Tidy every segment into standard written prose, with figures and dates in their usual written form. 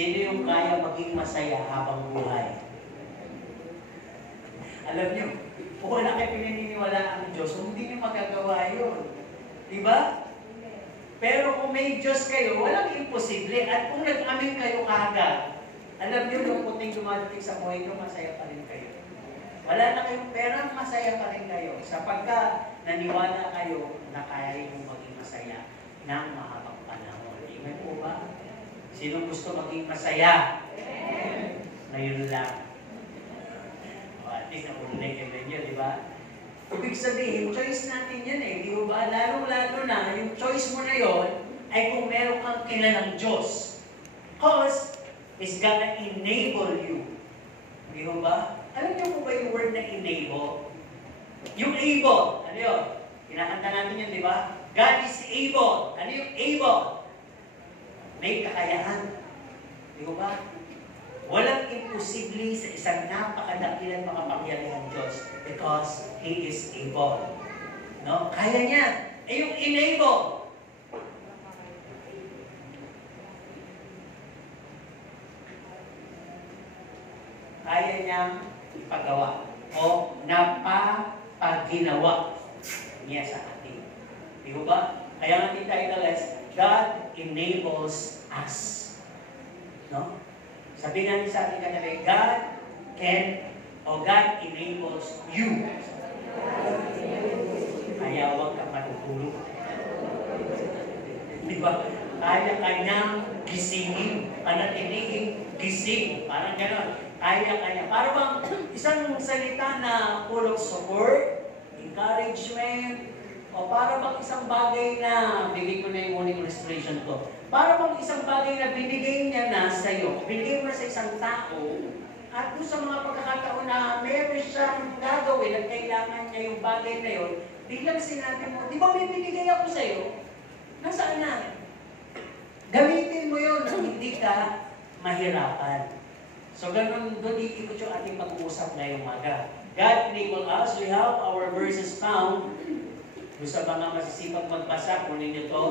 Sino yung kaya maging masaya habang buhay? Alam nyo, kung wala kayo pinaniniwalaan ng Diyos, hindi nyo magagawa yun. Diba? Pero kung may Diyos kayo, walang imposible. At kung nag-amin kayo kagad, alam nyo, yung puting dumadating sa buhay nyo, masaya pa rin kayo. Wala na kayong pera, masaya pa rin kayo. Sapagkat naniwala kayo na kaya yung maging masaya ng mahabang panahon. Amen po ba? Sino gusto maging masaya? Ngayon lang. At least nakulinig yun ninyo, di ba? Ibig sabihin, choice natin yan eh. Di ba? Lalo-lalo na, yung choice mo na yon ay kung meron kang kilalang Diyos. Because, it's gonna enable you. Di ba? Alam niyo po ba yung word na enable? Yung able. Ano yun? Kinakanta natin yun, di ba? God is able. Ano yung able? May kakayahan. Di ba? Walang imposible sa isang napakadakilang makapangyarihan Diyos because He is able. No? Kaya niya. Eh yung enable. Kaya niyang ipagawa o napapaginawa niya sa atin. Di ba? Kaya nga tayo nalas, God enables us. No? Sabi namin sa ating kanabi, God can, o God enables you. Kaya huwag kang matutulog. Di ba? Kaya kanyang gisingin, panatilihin, gising. Parang gano'n. Kaya. Para bang isang salita na full of support, encouragement, o para bang isang bagay na, bigay ko na yung morning illustration ko, para bang isang bagay na binigay niya na sa iyo, binigay mo na sa isang tao, at doon sa mga pagkakataon na meron siyang gagawin at kailangan niya yung bagay na yun, biglang sinabi mo, di ba may binigay ako sa iyo? Nasaan na? Gamitin mo yun nang hindi ka mahirapan. So ganun, doon iikot yung ating pag-uusap ngayong umaga. God enable us. We have our verses found. Doon sa mga masisipag magbasa, kunin nyo to.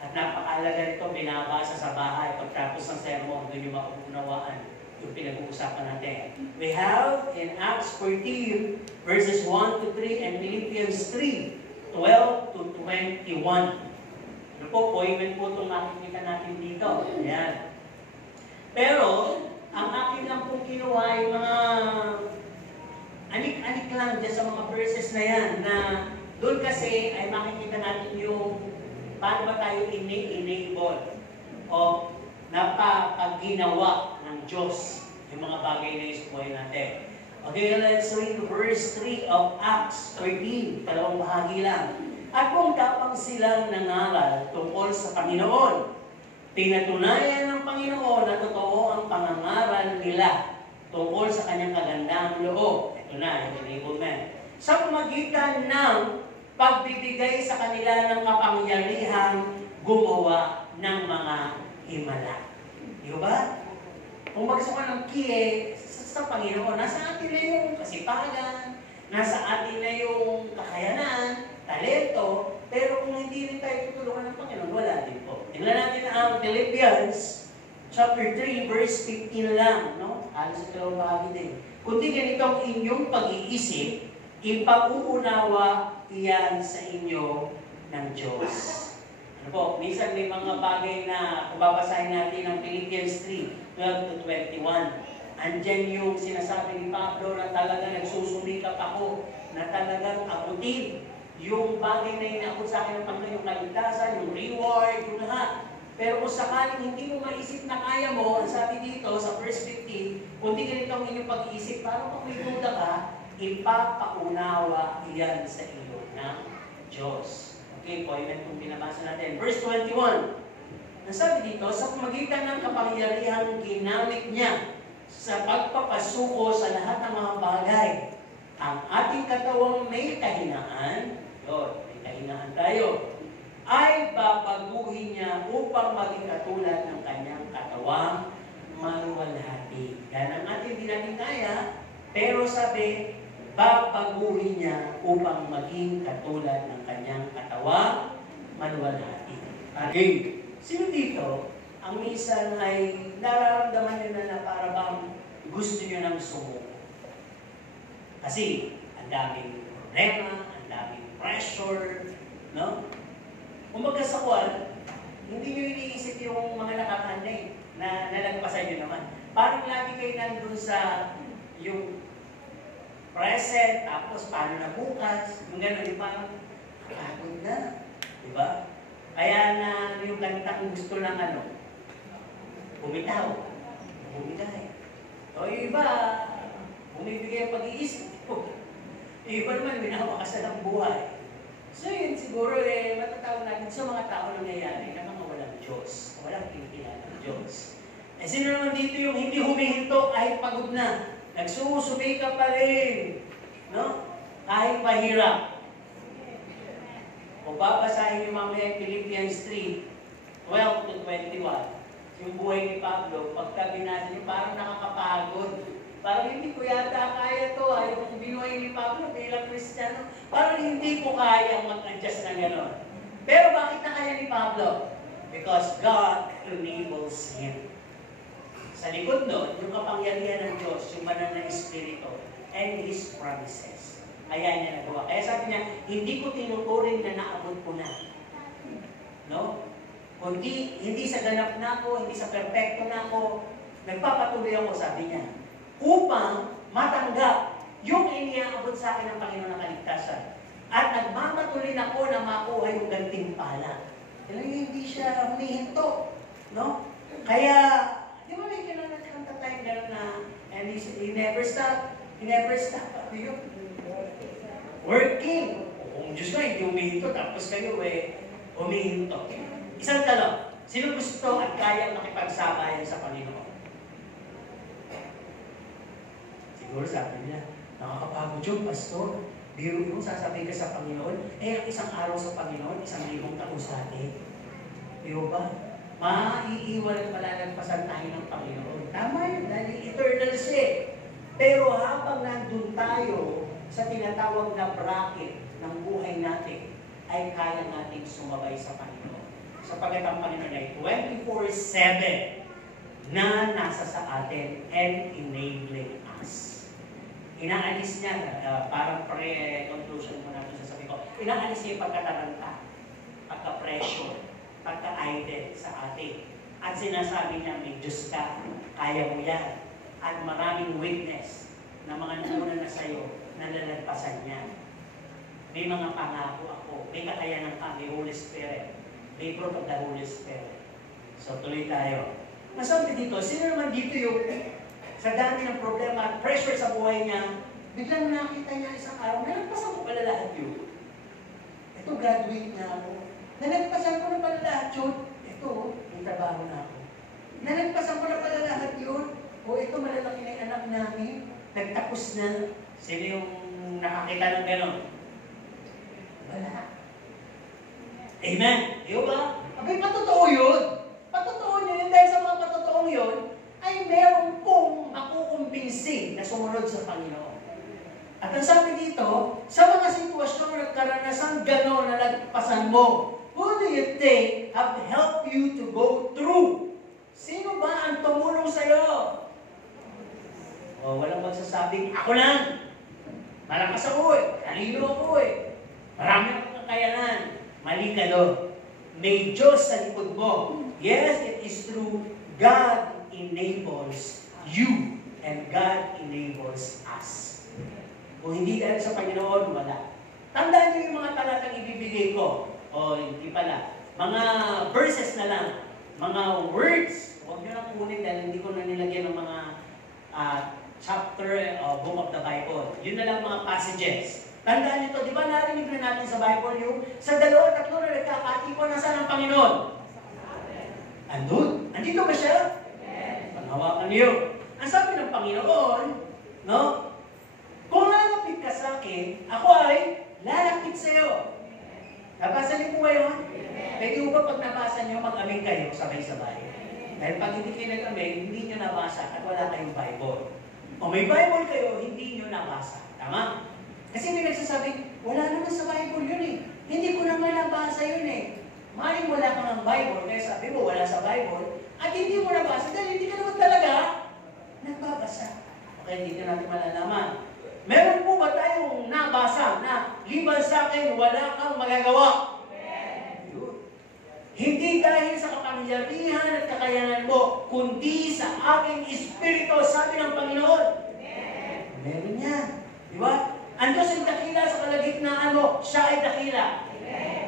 At napakalaga nito, binabasa sa bahay. Pagtapos ng sermon, doon yung makukunawaan yung pinag-uusapan natin. We have in Acts 14, verses 1 to 3, and Philippians 3, 12 to 21. Ano po, appointment po itong makikita natin dito. Ayan. Pero, ang akin lang pong kinuha ay mga anik-anik lang dyan sa mga verses na yan, na doon kasi ay makikita natin yung paano ba tayo enable o napapaginawa ng Diyos yung mga bagay na yung buhay natin. Okay, let's read verse 3 of Acts 13. Dalawang bahagi lang. At kung tapang silang nangaral tungkol sa Panginoon, pinatunayan ng Panginoon na totoo ang pangangaral nila tungkol sa kanyang kagandang loob. Ito na, yung enablement. Sa pamagitan ng pagbibigay sa kanila ng kapangyarihang gumawa ng mga himala. Di ba? Kung magkasama ng kiye sa Panginoon, nasa atin na yung kasipagan, nasa atin na yung kakayanan, talento, pero kung hindi rin tayo tutulungan ng Panginoon, wala din po. Tingnan natin ang Philippians chapter 3, verse 15 lang, no? Alas sa dalawang bahagi din. Kundi ganito ang inyong pag-iisip, ipag-uunawa iyan sa inyo ng Diyos. Ano po, minsan may mga bagay na kung babasahin natin ng Philippians 3, 12 to 21. Andyan yung sinasabi ni Pablo na talaga nagsusumikap ako, na talagang abutin yung bagay na inaabot sa akin ng Panginoon, yung kaligtasan, yung reward, yung lahat. Pero kung sakaling hindi mo maisip na kaya mo, ang sabi dito sa verse 15, kung di ganito ang inyong pag-iisip, parang kung may duda ka, ipapaunawa iyan sa iyo ng Diyos. Okay po, yun itong binabasa natin. Verse 21, ang sabi dito, sa pamagitan ng kapangyarihang ginamit niya sa pagpapasuko sa lahat ng mga bagay, ang ating katawang may kahinaan, yun, may kahinaan tayo, ay babaguhin niya upang maging katulad ng kanyang katawang maluwalhati. Yan ang ating hindi natin kaya, pero sabi, babaguhin niya upang maging katulad ng kanyang katawang maluwalhati. Okay, sino dito, ang minsan ay nararamdaman gusto nyo nang sumuko. Kasi, ang daming problema, ang daming pressure, no? Kumbaga sa kwan, hindi nyo iniisip yung mga nakakanay na nalagpasan nyo naman. Parang lagi kayo nandun sa yung present, tapos paano na bukas, yung gano'n, yung parang kapagod na, di ba? Kaya na yung kantang gusto ng ano, bumitaw, bumitay. O yung iba, bumibigay ang pag-iisip. Yung iba naman, minawakas na ng buhay. So yun siguro matatawag natin sa mga tao nangyayari na mga walang Diyos, walang kinikilala ng Diyos. Eh sino naman dito yung hindi humihinto kahit pagod na? Nagsusumay ka pa rin, no? Kahit mahirap. Kung babasahin niyo mamaya Philippians 3:12-21, yung buhay ni Pablo, pagka binasa niyo parang nakakapagod. Parang hindi ko yata kaya to, yung binuhay ni Pablo bilang Kristiyano, parang hindi ko kaya mag-adjust na gano'n. Pero bakit na kaya ni Pablo? Because God enables him. Sa likod nun, yung kapangyarihan ng Diyos, yung banal na Espiritu, and His promises. Ayan niya nagawa. Kaya sabi niya, hindi ko tinuturing na naabot ko na. No? Hindi sa ganap na ako, hindi sa perfecto na ako, nagpapatuloy ako, sabi niya, upang matanggap yung iniaabot sa akin ng Panginoon na kaligtasan. At nagmamatuloy ako na makuha yung gantimpala. Hindi siya humihinto. No? Kaya, di ba may kinakanta tayo gano'n na, and he never stop. He never stop. Ano yun? Working. Kung Diyos na, hindi humihinto, tapos kayo humihinto. Isang tanong, sino gusto at kaya makipagsabayan sa Panginoon? Siguro sabi niya, nakakapagod yung pastor. Biro yung sasabihin ka sa Panginoon, ang isang araw sa Panginoon, 1,000 taon sa atin. Biro ba? Maiiwan at malalagpasan tayo ng Panginoon. Tama yun, dahil eternal siya. Pero habang nandun tayo sa tinatawag na bracket ng buhay natin, ay kaya nating sumabay sa Panginoon. Sapagat ang Panginoon ay 24/7 na nasa sa atin and enabling us. Inaalis niya, parang pre-conclusion mo natin sasabi ko, inaalis niya yung pagkataranta, pagka-pressure, pagka-idle sa atin. At sinasabi niya, may Diyos ka, kaya mo yan. At maraming witness na mga nauna na sa'yo, nalalagpasan niya. May mga pangako ako, may kakayanan ka, may Holy Spirit, may fruit of the Holy Spirit. So tuloy tayo. Masabi dito, sino naman dito yung sa dami ng problema at pressure sa buhay niya, biglang nakita niya isang araw, nalagpasan ko pala lahat yun. Ito, graduate na ako. Nalagpasan ko na pala lahat yun. Ito, may trabaho na ako. Nalagpasan ko na pala lahat yun. O ito, malalaki na yung anak namin. Nagtapos na. Sino yung nakakita ng gano'n? Wala. Amen. Iyo ba? Abay, patotoo yun. Patotoo niyo yun dahil sa mga patotoong yun, ay meron pong makukumbinsi na sumunod sa Panginoon. At ang sabi dito, sa mga sitwasyon at karanasan gano'n na nagpasan mo, who do you think have helped you to go through? Sino ba ang tumulong sa'yo? O, walang magsasabing, ako lang. Malakas ako talino ako marami akong kakayanan. Mali ka doon. May Diyos sa likod mo. Yes, it is true. God enables you and God enables us. Kung hindi dahil sa Panginoon, wala. Tandaan niyo yung mga talatang ibibigay ko. O hindi pala. Mga verses na lang. Mga words. Huwag niyo lang kunin dahil hindi ko na nilagyan ng mga chapter o book of the Bible. Yun na lang mga passages. Tandaan niyo to. Di ba narinig na natin sa Bible yung sa 2-3 na nagkakatipon, nasaan ang Panginoon? Andun. Andito ba siya? Panghawakan niyo. Ang sabi ng Panginoon, no? Kung lalapit ka sa akin, ako ay lalapit sa iyo. Nabasa niyo po ba yun? Pwede mo ba pag nabasa niyo, mag-amin kayo sabay-sabay? Dahil pag hindi kayo nag-amin, hindi niyo nabasa at wala kayong Bible. O may Bible kayo, hindi niyo nabasa. Tama? Kasi may nagsasabi, wala naman sa Bible yun eh. Hindi ko naman nabasa yun eh. Maring wala ka ng Bible, kaya sabi mo wala sa Bible, at hindi mo nabasa dahil hindi ka naman talaga nagbabasa. akin, wala kang magagawa. Yun. Hindi dahil sa kapangyarihan at kakayanan mo, kundi sa aking Espiritu, sabi ng Panginoon. Meron yan. Di ba? Ang Diyos ay dakila sa kalagitnaan mo, siya ay dakila.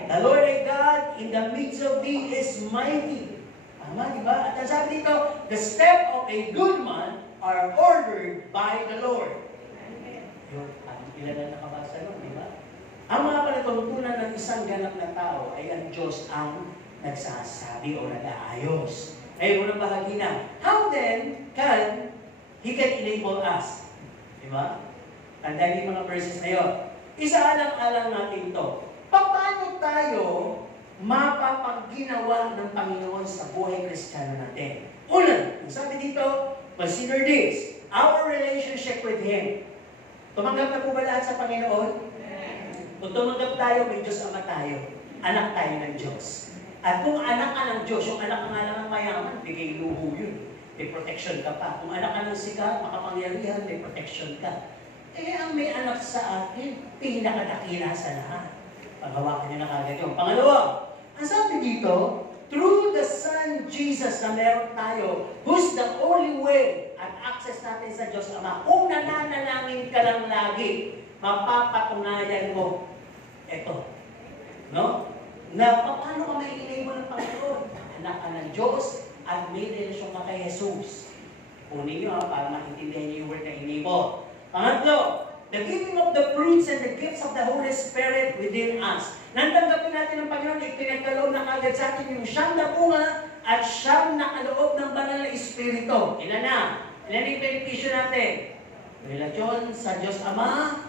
The Lord thy God in the midst of thee is mighty. Tama, di ba? At ang sabi dito, the step of a good man are ordered by the Lord. Yun, ilan na nakabasa nun, di ba? Ang mga palatuntunan ng isang ganap na tao ay ang Diyos ang nagsasabi o nag-aayos. Ay, unang bahagi na. How then can He can enable us? Di ba? Tandaan yung mga verses na yun. Isaalang-alang natin ito. Paano tayo mapapagginawa ng Panginoon sa buhay Kristiyano natin? Una, sabi dito, consider this, our relationship with Him. Tumanggap na po ba lahat sa Panginoon? Kung tumanggap tayo, may Diyos Ama tayo. Anak tayo ng Diyos. At kung anak ka ng Diyos, yung anak ka nga lang ng mayaman, bigay luho yun. May protection ka pa. Kung anak ka ng sikat, makapangyarihan, may protection ka. Eh, ang may anak sa atin, pinakadakila sa lahat. Paghawakan niya na kagad yun. Pangalawa, ang sabi dito, through the Son Jesus na meron tayo, who's the only way at access natin sa Diyos Ama. Kung nananalangin ka lang lagi, mapapatunayan mo, eto, no? Na paano ka may enable ng Panginoon? Anak ka ng Diyos at may relasyon ka kay Jesus. Kunin nyo para maintindihan niyo yung word na enable. Pangatlo, the giving of the fruits and the gifts of the Holy Spirit within us. Nantanggapin natin ng Panginoon, ipinagkaloob na agad sa atin yung siyam na bunga at siyam na kaloob ng banal na Espiritu. Ilan na? Ilan yung benepisyo natin? Relasyon sa Diyos Ama,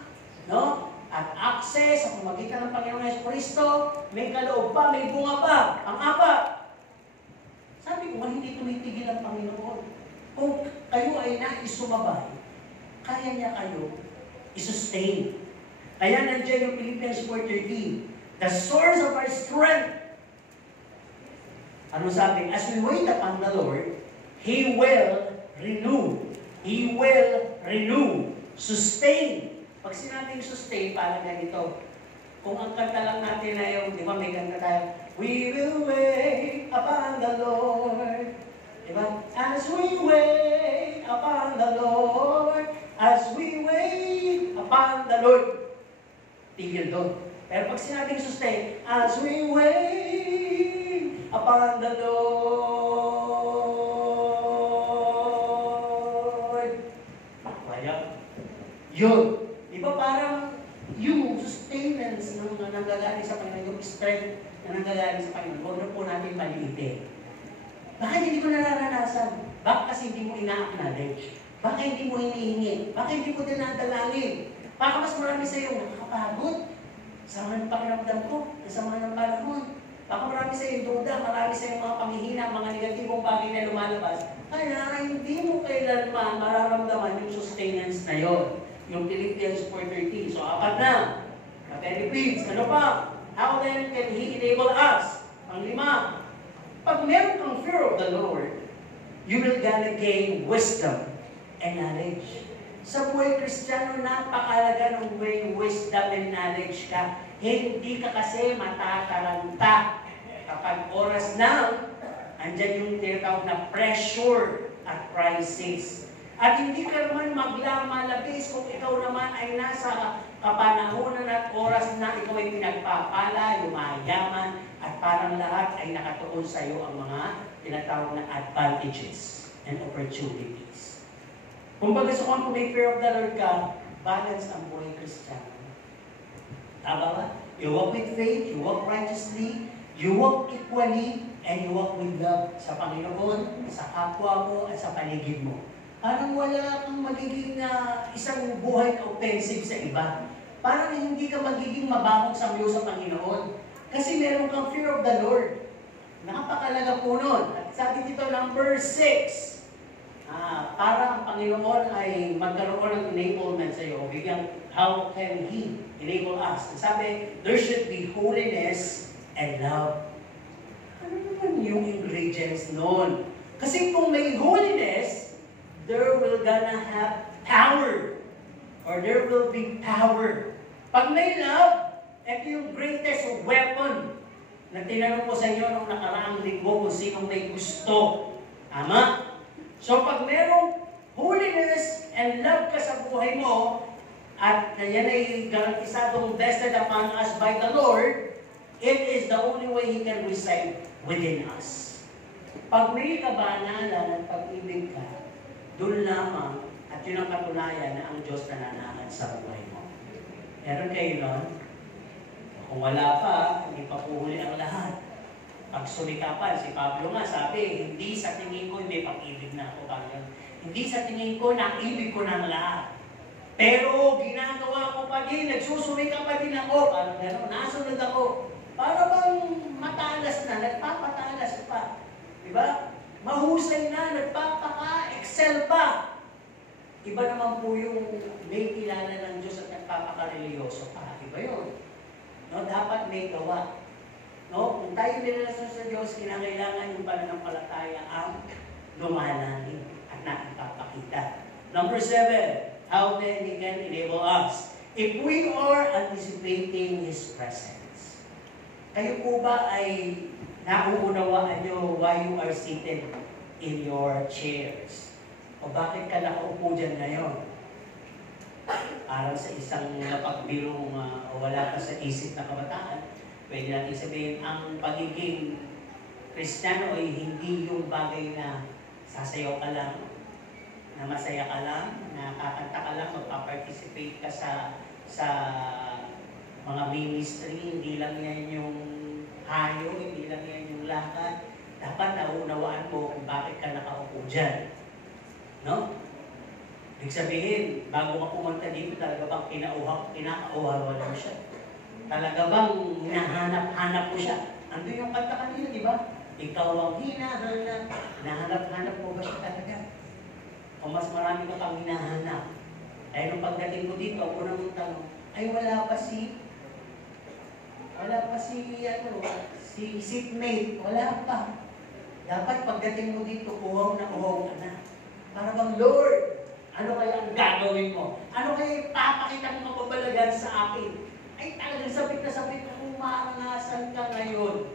no? At access sa pamagitan ng Panginoon Yesu Cristo, may kaloob pa, may bunga pa. Ang apat, sabi ko, hindi tumitigil ang Panginoon. Kung kayo ay nais sumabay, kaya niya kayo i-sustain. Kaya nandiyan yung Philippians 4:13. The source of our strength. Ano sabi? As we wait upon the Lord, He will renew. He will renew. Sustain. Pag sinabing sustain, parang ganito. Kung ang kanta lang natin na yung, di ba may kanta tayo, we will wait upon the Lord. Di ba? As we wait upon the Lord, as we wait upon the Lord. Tigil doon. Pero pag sinabing sustain, as we wait upon the Lord. Kaya, yun. Di ba parang yung sustenance ng nanggagaling sa Panginoon, yung strength na nanggagaling sa Panginoon, huwag na po natin maliitin. Bakit hindi ko nararanasan? Bakit kasi hindi mo ina-acknowledge? Bakit hindi mo hinihingi? Bakit hindi mo dinadalangin? Baka mas marami sa iyo nakakapagod. Sama ng pakiramdam ko, nasama ng panahon. Baka marami sa iyo duda, marami sa iyo mga panghihina, mga negatibong bagay na lumalabas. Kaya hindi mo kailanman mararamdaman yung sustenance na yon. Yung Philippians 4:13. So, apat na. Benefits. Ano pa? How then can He enable us? Panglima. Pag meron kang fear of the Lord, you will gonna gain wisdom and knowledge. Sa buhay Kristiyano, napakalaga ng may wisdom and knowledge ka. Hindi ka kasi matataranta. Kapag oras na, andyan yung tinatawag na pressure at crisis. At hindi ka naman maglamalabis kung ikaw naman ay nasa kapanahonan at oras na ikaw ay pinagpapala, yumayaman, at parang lahat ay nakatuon sa iyo ang mga tinatawag na advantages and opportunities. Kung gusto kung may fear of the Lord ka, balance ang buhay Kristiyano. Tama ba? You walk with faith, you walk righteously, you walk equally, and you walk with love sa Panginoon, sa kapwa mo, at sa paligid mo. Parang wala kang magiging isang buhay na offensive sa iba. Parang hindi ka magiging mabahog sa iyo sa Panginoon. Kasi meron kang fear of the Lord. Napakalaga po nun. At sabi dito, number 6, para ang Panginoon ay magkaroon ng enablement sa iyo. Bigyan, how can He enable us? Sabi, there should be holiness and love. Ano naman yung ingredients nun? Kasi kung may holiness, there will gonna have power. Or there will be power. Pag may love, Ito yung greatest weapon na tinanong ko sa inyo nung nakaraang linggo kung sinong may gusto. Tama? So pag merong holiness and love ka sa buhay mo, at yan ay garantisadong vested upon us by the Lord, it is the only way He can reside within us. Pag may kabanalan at pag-ibig ka, doon lamang, at yun ang katunayan na ang Diyos nananahan sa buhay mo. Meron kayo nun? Kung wala pa, hindi pa puhuli ang lahat. Pag sumikapan, si Pablo nga sabi, hindi sa tingin ko, hindi pag-ibig na ako, Panginoon. Hindi sa tingin ko, naibig ko ng lahat. Pero ginagawa ko pa din, nagsusumika pa din ako, parang gano'n, nasunod ako. Para bang matalas na, nagpapatalas pa. Diba? Mahusay na, nagpapaka-excel pa. Iba naman po yung may kilala ng Diyos at nagpapaka-religyoso pa. Iba yun. No, dapat may gawa. No? Kung tayo nilalasyon sa Diyos, kinakailangan yung pananampalataya ang lumalangin at nakipapakita. Number 7, how then He can enable us? If we are anticipating His presence. Kayo po ba ay nauunawaan nyo why you are seated in your chairs? O bakit ka nakaupo dyan ngayon? Parang sa isang napagbirong o wala pa sa isip na kabataan, pwede natin sabihin, ang pagiging Kristiyano ay hindi yung bagay na sasayaw ka lang, na masaya ka lang, na kakanta ka lang, magpa-participate ka sa mga ministry, hindi lang yan yung hayo, hindi lang yan yung lakad. Dapat naunawaan mo kung bakit ka nakaupo dyan. No? Ibig sabihin, bago ka pumunta dito, talaga bang kinakauhaw mo siya? Talaga bang hinahanap-hanap mo siya? Ando yung kanta kanina, di ba? Ikaw ang hinahanap, nahanap-hanap mo ba siya talaga? O mas marami ka pang hinahanap? Kaya nung pagdating ko dito, ako unang tanong, ay wala pa si seatmate, wala pa. Dapat pagdating mo dito, uhaw na ka na. Para bang, Lord, ano kaya ang gagawin mo? Ano kaya ipapakita mo mapabalagan sa akin? Ay talagang sabit na kung maranasan ka ngayon.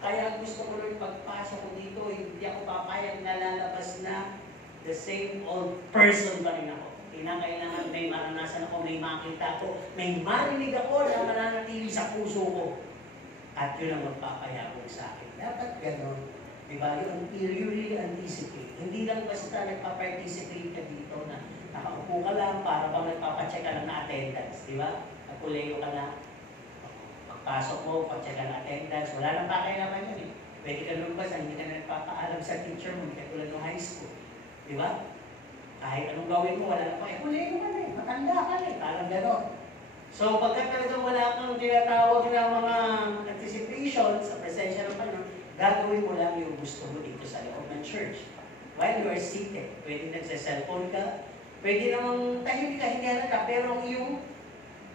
Kaya gusto ko rin pagpasok ko dito, hindi ako papayag na lalabas na the same old person pa rin ako. Kailangan may maranasan ako, may makita ako, may marinig ako na mananatili sa puso ko. At yun ang magpapayabong sa akin. Dapat gano'n. Diba? You really anticipate. Hindi lang basta nagpa-participate ka dito na nakaupo ka lang para bang nagpapacheck ka lang na attendance. Diba? Nagkuleyo ka na. Pagpasok mo, pacheck ka na attendance. Wala nang pakailaman yun eh. Pwede ka lumabas, hindi ka na nagpapaalam sa teacher mo, hindi ka tulad ng high school. Diba? Kahit anong gawin mo, wala na pa. Kuleyo ka na eh. Matanda ka na eh. Parang gano'n. So, pagka talagang wala kang tinatawag na mga anticipation sa presensya ng Panginoon, gagawin mo lang yung gusto mo dito sa loob ng church. While you are seated, pwede nagsa-cellphone ka, pwede namang tahimik ka, hindi halata, pero yung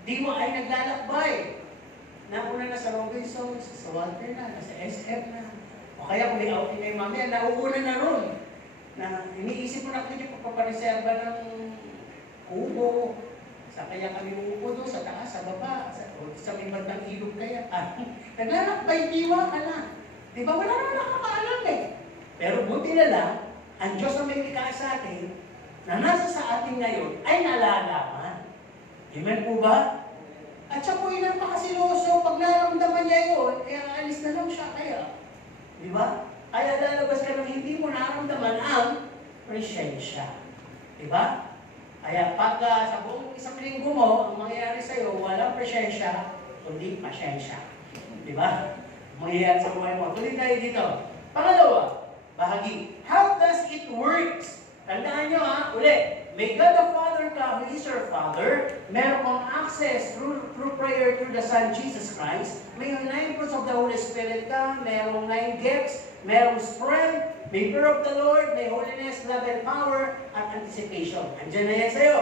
di mo ay naglalakbay. Nauna na sa Robinson, sa Walter na, sa SF na. O kaya kung may outing kayo mamaya, nauuna na ron. Na iniisip mo na kung yung pagpapareserva ng kubo. Sa kaya kami uupo doon, sa taas, sa baba, sa may bandang ilog kaya. Naglalakbay, diwa ka na. Di ba? Wala naman nakakaalam eh. Pero buti na lang, ang Diyos na may likha sa atin, na nasa sa atin ngayon, ay nalalaman. Amen po ba? At siya po napakasiloso, pag naramdaman niya yun, kaya alis na lang siya kaya. Di ba? Kaya lalabas ka nang hindi mo naramdaman ang presensya. Di ba? Kaya pag sa buong isang linggo mo, ang mangyayari sa'yo, walang presensya, kundi pasyensya. Di ba? Mangyayari sa buhay mo. Tuloy tayo dito. Pangalawa, bahagi. How does it work? Tandaan nyo ha, ulit. May God the Father ka, who is your Father, meron kang access through prayer through the Son, Jesus Christ. May 9 fruits of the Holy Spirit ka, merong 9 gifts, merong strength, may fear of the Lord, may holiness, love and power, at anticipation. Andiyan na yan sa'yo.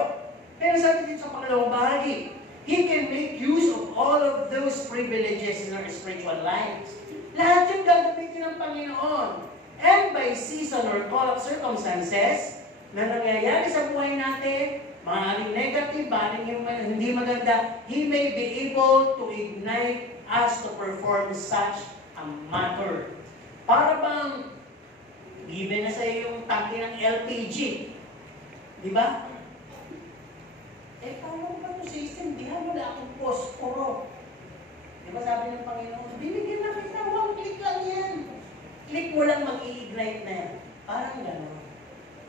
Pero sabi dito sa pangalawang bahagi, He can make use of all of those privileges in our spiritual lives. Lahat yung gagamitin ng Panginoon. And by season or call of circumstances, na nangyayari sa buhay natin, maaaring negative, maaaring hindi maganda, He may be able to ignite us to perform such a matter. Para bang, given na sa iyo yung tangke ng LPG, di ba? Paano ba ito system? Dihan mo na akong posporo. Di ba sabi ng Panginoon, binigyan na kita, one click lang yan. Click mo lang, mag-i-ignite na yan. Parang gano'n.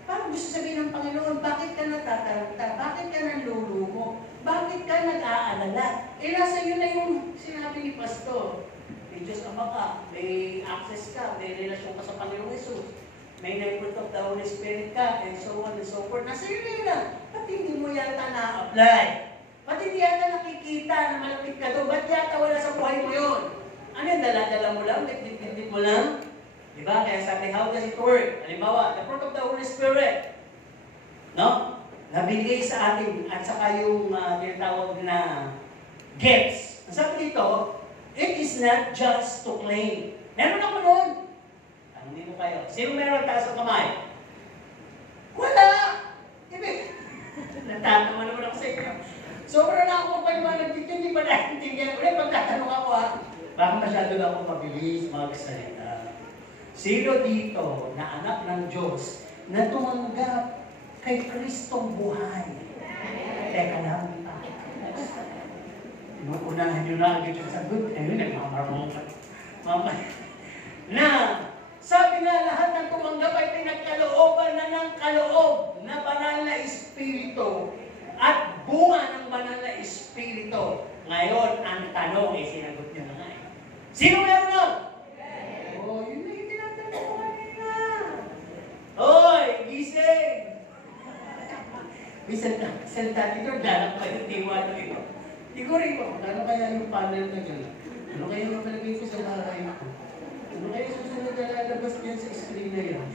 Parang gusto sabihin ng Panginoon, bakit ka natataranta? Bakit ka nanlulumo? Bakit ka nag-aalala? Nasa iyo na yung sinabi ni Pastor. May Diyos Ama ka, may access ka, may relasyon ka sa Panginoon Jesus, may fruit of the Holy Spirit ka, and so on and so forth. Nasa iyo na yun. Ba't hindi mo yata na-apply? Ba't hindi yata nakikita na malapit ka doon? Ba't yata wala sa buhay mo yun? Ano yung dala-dala mo lang? Bit-bit mo lang? Diba? Kaya sabi, how does it work? Halimbawa, the fruit of the Holy Spirit, no? Nabigay sa atin at saka yung tinatawag na gifts. Ang sabi dito, it is not just to claim. Meron ako noon. Tanungin mo kayo. Sino meron taas ang kamay? Wala! Ibig, natatawa naman ako sa inyo. Sobra na ako paliwanag dito, hindi pa naintindihan. Ulit, pagtatanong ako baka masyado na ako mabilis magsalita. Sino dito na anak ng Diyos na tumanggap kay Kristong buhay? Teka lang, unahan nyo na agad yung sagot. Ayun, nagmamarunong ka. Na, sabi nga lahat ng tumanggap ay pinagkalooban na ng kaloob na banal na Espiritu at bunga ng banal na Espiritu. Ngayon, ang tanong ay sinagot nyo na nga. Sino meron nun? Oh, yun na yung tinatanong ko kanina. Hoy, gising! Bisan dito, ganap pa yung tiwala ito. Igurin ko, ano kaya yung panel na gano'n? Ano kaya yung mapalagay ko sa bahay ko? Ano kaya susunod na lalabas dyan sa screen na yan?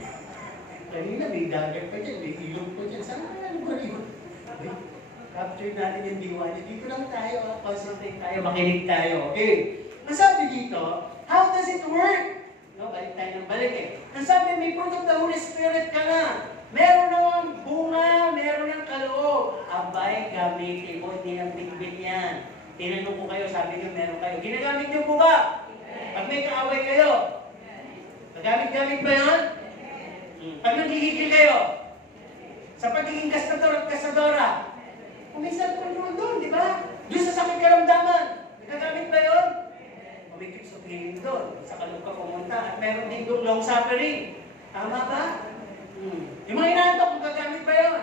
Kanina may dagat pa dyan, may ilog pa dyan. Saan kaya ano ba yun? Capture natin yung diwali. Dito lang tayo, concentrate tayo, makinig tayo. Okay. Nasabi dito, how does it work? No, balik tayo ng balik eh. Nasabi, may fruit of the Holy Spirit ka na. Meron ng bunga, meron ng kaloob. Abay, gamitin mo, hindi nang bitbit yan. Tinanong ko kayo, sabi niyo meron kayo. Ginagamit niyo po ba? Pag may kaaway kayo, magamit-gamit ba yan? Pag naghihigil kayo, sa pagiging kastador at kastadora, kung may self-control doon, di ba? Doon sa sakit karamdaman, nagagamit ba yun? Kumikip sa feeling doon, sa kaloob ka pumunta, at meron din doon long suffering. Tama ba? Yung mga inaantok, magagamit ba yun?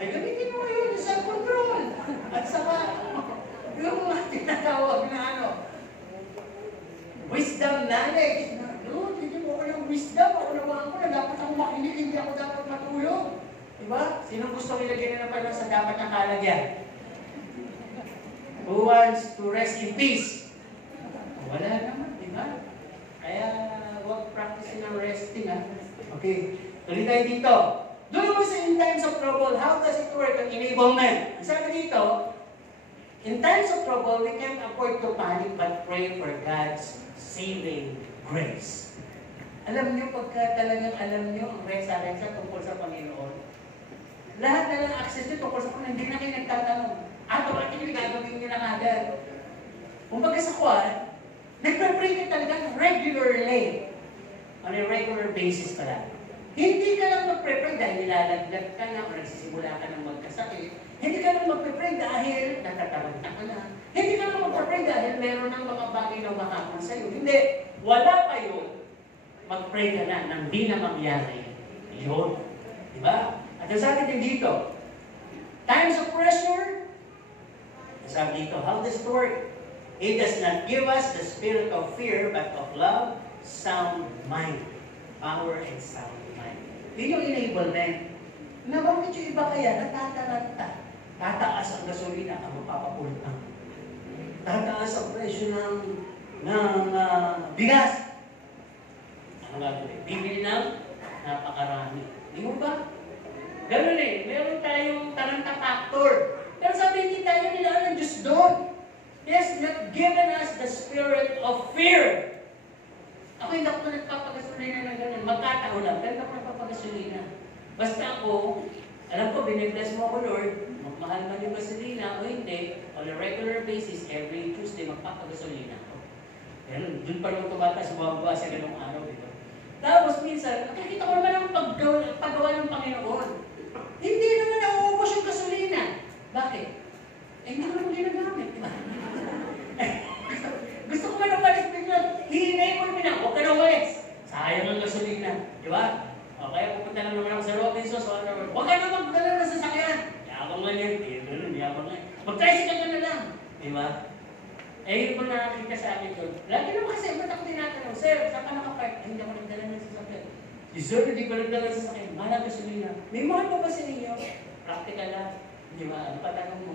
Ay, gamitin mo yun, self-control. At saka, yung mga tinatawag na wisdom knowledge. Doon, hindi mo ako ng wisdom, ako naman ko na dapat ako makinig, hindi ako dapat matulog. Diba? Sinong gusto nilagyan na pala sa dapat ng kalagyan? Who wants to rest in peace? Wala naman, diba? Kaya, huwag practicing ng resting, Okay. Tuloy tayo dito. Doon mo sa in times of trouble, how does it work? Ang enablement. Sabi dito, in times of trouble, we can't afford to panic but pray for God's saving grace. Alam niyo, pagka talagang alam niyo ang resa-resa tungkol sa Panginoon, lahat na lang access niyo tungkol sa Panginoon, hindi na kayo nagtatanong. Automatically, gagawin niyo na agad. Kung baga sa kuwan, nagpapray ka talaga regularly. On a regular basis pala. Hindi ka lang magpe-pray dahil nilalaglag ka na o nagsisimula ka ng magkasakit. Hindi ka lang magpe-pray dahil natataranta ka na. Hindi ka lang magpe-pray dahil meron ng mga bagay na makakon sa'yo. Hindi. Wala pa yun. Mag-pray ka na nang di na mangyari. Yun. Diba? At yung sabi din dito, times of pressure, sabi dito, how does it work? It does not give us the spirit of fear, but of love, sound mind. Power and sound mind. Yun yung enablement. Na bakit yung iba kaya natataranta? Tataas ang gasolina, ang mapapapultang. Tataas ang presyo ng bigas. Ano gagawin? Bibili ng napakarami. Di mo ba? Ganun eh. Meron tayong taranta factor. Pero sabi hindi tayo nilaan ng Diyos doon. He has not given us the spirit of fear. Ako hindi ako nagpapagasolina ng ganun. Magkataon lang, pero ako nagpapagasolina. Basta ako, Alam ko, binibless mo ako, Lord, magmahal man yung gasolina o hindi, on a regular basis, every Tuesday, magpapagasolina ako. Yan, dun pa lang tumatas, bumaba sa ganong araw dito. Tapos minsan, nakikita ko naman ang paggawa ng Panginoon. Hindi naman nauubos yung gasolina. Bakit? Eh, hindi ko naman ginagamit, di ba? Gusto ko man umalis bigla, hihinay mo naman ako, huwag ka na umalis. Sayang ang gasolina, di ba? O kaya pupunta lang naman ako sa Robinsons, huwag ka na magdala na sasakyan. Yabang nga yan, yabang nga. Mag-tricycle ka na lang, di ba? Eh, yun po nakakita sa akin doon. Lagi naman kasi, ba't ako tinatanong, Sir, saan ka nakapark? Ay, hindi ako nagdala ng sasakyan. Sir, hindi ko nagdala ng sasakyan. Mahal ang gasolina. May mahal pa ba sa inyo? Practical lang. Di ba? Ano pa tanong mo?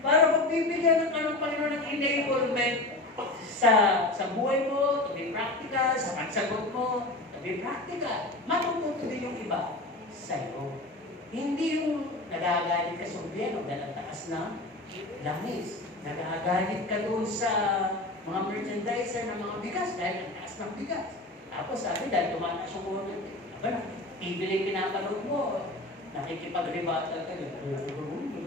Para magbibigyan ng Panginoon ng enablement sa buhay mo, to be practical, sa pagsagot mo, to be practical. Matututo din yung iba sa'yo. Hindi yung nagagalit ka sa gobyerno dahil ang taas na langis. Nagagalit ka doon sa mga merchandiser ng mga bigas dahil ang taas ng bigas. Tapos sabi dahil tumataas yung kuwan. Aba na, TV lang pinapanood mo. Nakikipag-rebuttal ka doon.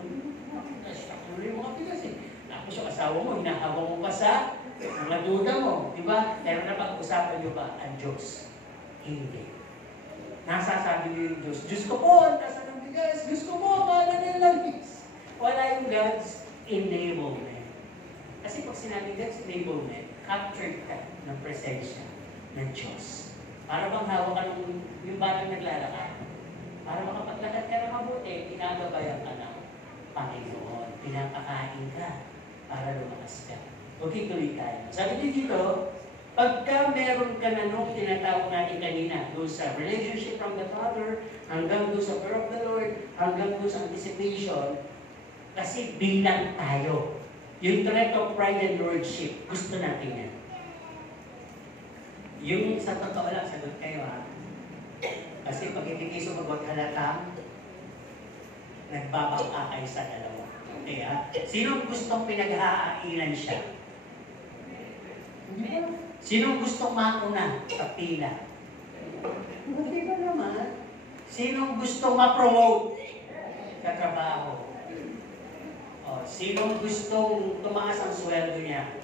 Yung mga bigas eh. Tapos yung asawa mo, hinahabang mo pa sa mga duda mo. Diba? Pero napag-usapan nyo ba ang Diyos? Hindi. Nasasabi niyo yung Diyos, Diyos ko po, ang taas ng bigas. Diyos ko po, kala ng langis. Wala yung God's enablement. Kasi pag sinabi God's enablement, captured ka ng presensya ng Diyos. Para bang hawak ka ng yung batang naglalakad. Para makapaglakad ka ng mabuti, pinagabayan ka ng Panginoon. Pinapakain ka para lumakas ka. Okay, tuloy tayo. Sabi din dito, pagka meron ka na nung tinatawag natin kanina, doon sa relationship from the Father, hanggang doon sa fear of the Lord, hanggang doon sa anticipation, kasi bilang tayo. Yung threat of pride and lordship, gusto natin yan. Yung sa totoo lang, sagot kayo ha. Kasi pag hindi kayo sumagot halatang, nagbabaka kayo sa dalawa. Okay ha? Sinong gustong pinaghahailan siya? Sinong gustong mauna sa pila? Hindi ba naman? Sinong gustong ma-promote sa trabaho? O, sinong gustong tumaas ang sweldo niya?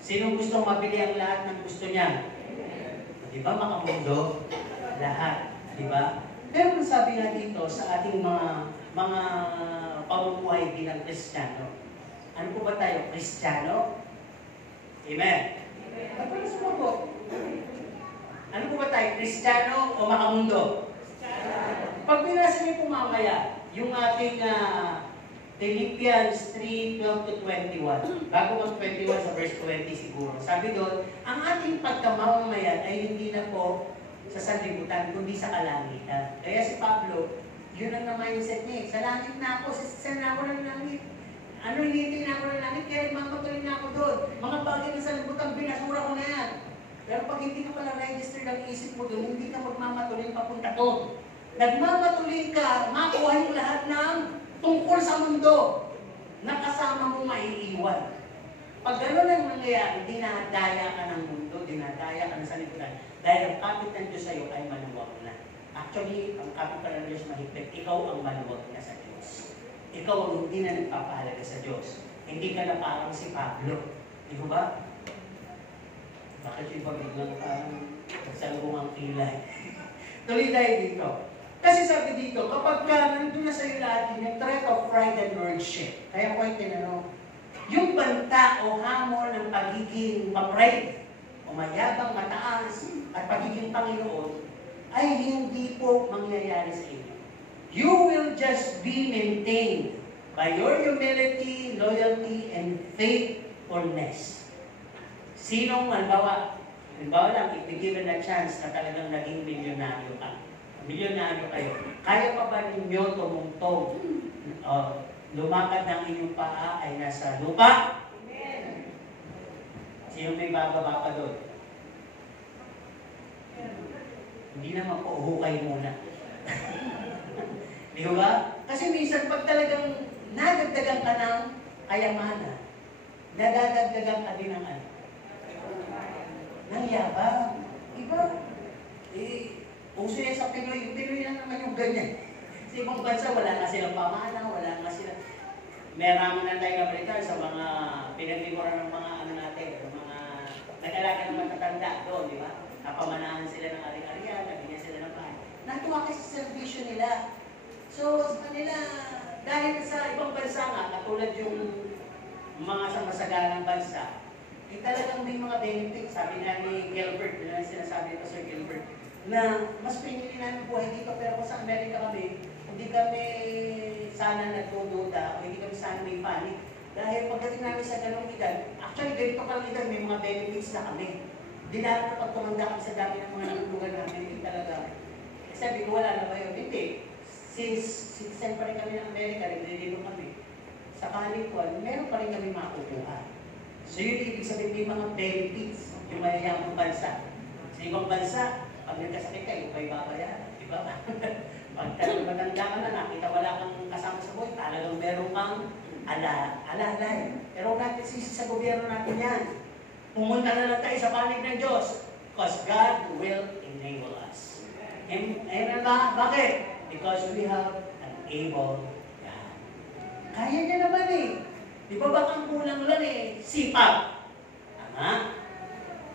Sinong gustong mabili ang lahat ng gusto niya? Di ba makamundo? Lahat. Di ba? Pero sabi nga dito sa ating mga pamumuhay bilang Kristiyano, ano po ba tayo? Kristiyano? Amen. Ano na sumagot? Ano po ba tayo? Kristiyano o makamundo? Pag binasa niyo po mamaya, yung ating Philippians 3:12-21. Bago mag-21 sa verse 20 siguro. Sabi doon, ang ating pagkamamayan ay hindi na po sa sanlibutan, kundi sa kalangitan. Kaya si Pablo, yun ang mindset niya. Sa langit na ako, sa na ako ng langit. Ano hinihintay na ako ng langit? Kaya mamatuloy na ako doon. Mga bagay na sa libutan, binasura ko na yan. Pero pag hindi ka pala register ng isip mo doon, hindi ka magmamatuloy papunta doon. Nagmamatuloy ka, makuha yung lahat ng tungkol sa mundo na kasama mo maiiwan. Pag gano'n ang nangyayari, dinadaya ka ng mundo, dinadaya ka ng sanlibutan, dahil ang kapit ng Diyos sa'yo ay maluwag na. Actually, ang kapit pala ng Diyos mahigpit, ikaw ang maluwag na sa Diyos. Ikaw ang hindi na nagpapahalaga sa Diyos. Hindi ka na parang si Pablo. Di ba? Bakit yung pagiglang parang nagsalubong ang kilay? Tuloy tayo dito. Kasi sabi dito, kapag nandun na sa'yo lahat yung threat of pride and lordship, kaya ko ay tinanong, yung banta o hamon ng pagiging ma-pride, o mayabang, mataas, at pagiging Panginoon, ay hindi po mangyayari sa inyo. You will just be maintained by your humility, loyalty, and faithfulness. Sinong, halimbawa lang, if given a chance na talagang naging milyonaryo ka, milyonaryo kayo, kaya pa ba ninyo tumungtong lumakad ng inyong paa ay nasa lupa? Amen. Sino may bababa pa doon? Hindi naman po, uhukay muna. Di ba? Kasi minsan pag talagang nadagdagan ka ng kayamanan, nadadagdagan ka din ng ano? Ng yabang. Iba? Uso yan sa Pinoy. Yung Pinoy lang naman yung ganyan. Sa ibang bansa, wala nga silang pamana, wala nga silang... Meron na tayong Amerikan sa mga pinaglikuran ng mga ano natin, ng mga nag-alaga ng matatanda doon, di ba? Napamanahan sila ng ari-arian, nabigyan sila ng bahay. Natuwa kasi sa servisyo nila. So, sa kanila, dahil sa ibang bansa nga, katulad yung mga sa masaganang bansa, talagang may mga benefits. Sabi nga ni Gilbert, na sinasabi ko Sir Gilbert, na mas pinili namin buhay dito, pero kung sa Amerika kami, hindi kami sana nagdududa, o hindi kami sana may panic. Dahil pagdating namin sa ganong edad, actually ganito pang edad, may mga benefits na kami. Hindi namin kapag tumanda kami sa dami ng mga nangulugan namin, hindi talaga. Sabi ko, wala na ba yun? Hindi. Since citizen pa rin kami ng Amerika, nagdilino kami. Sa California, meron pa rin kami makukuha. So yun ibig sabihin may mga benefits yung mayayamang bansa. Sa ibang bansa, pag nagkasakit ka, yung may babayaran. Diba? Pag matanda ka na, nakita wala kang kasama sa buhay, talagang meron kang alalay. Pero natin sisi sa gobyerno natin yan. Pumunta na lang tayo sa panig ng Diyos. Because God will enable us. And bakit? Because we have an able God. Kaya niya naman eh. Di ba baka ang kulang lang eh, sipag. Tama?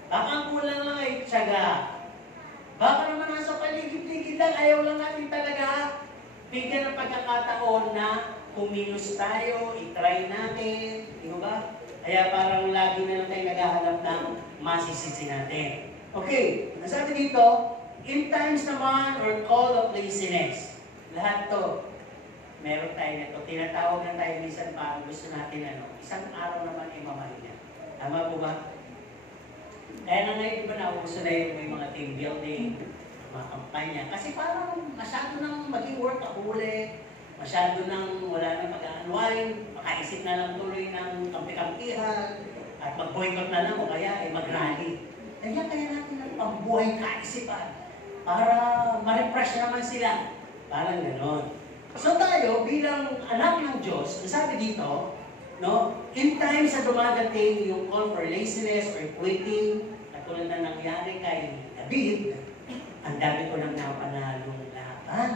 Baka ang kulang lang eh, tiyaga. Baka naman nasa paligid-ligid lang, ayaw lang natin talaga bigyan ng pagkakataon na kumilos tayo, itry natin, di ba? Kaya parang lagi na lang tayo naghahanap ng masisisi natin. Okay, nasabi dito, in times naman or call of laziness, lahat to, meron tayo nito. Tinatawag na tayo minsan parang gusto natin isang araw naman ay mamahin niya. Tama po ba? Kaya na ngayon, di ba nauuso na yung may mga team building, mga kampanya. Kasi parang masyado nang maging workaholic, masyado nang wala nang mag-unwind, makaisip na lang tuloy ng kampi-kampihan, at mag-boycott na lang o kaya mag-rally. Kaya natin ang pambuhay kaisipan para ma-refresh naman sila. Parang gano'n. So tayo, bilang anak ng Diyos, sabi dito, in times na dumadating yung call for laziness or quitting, katulad na nangyari kay David, ang dami ko nang napanalong laban.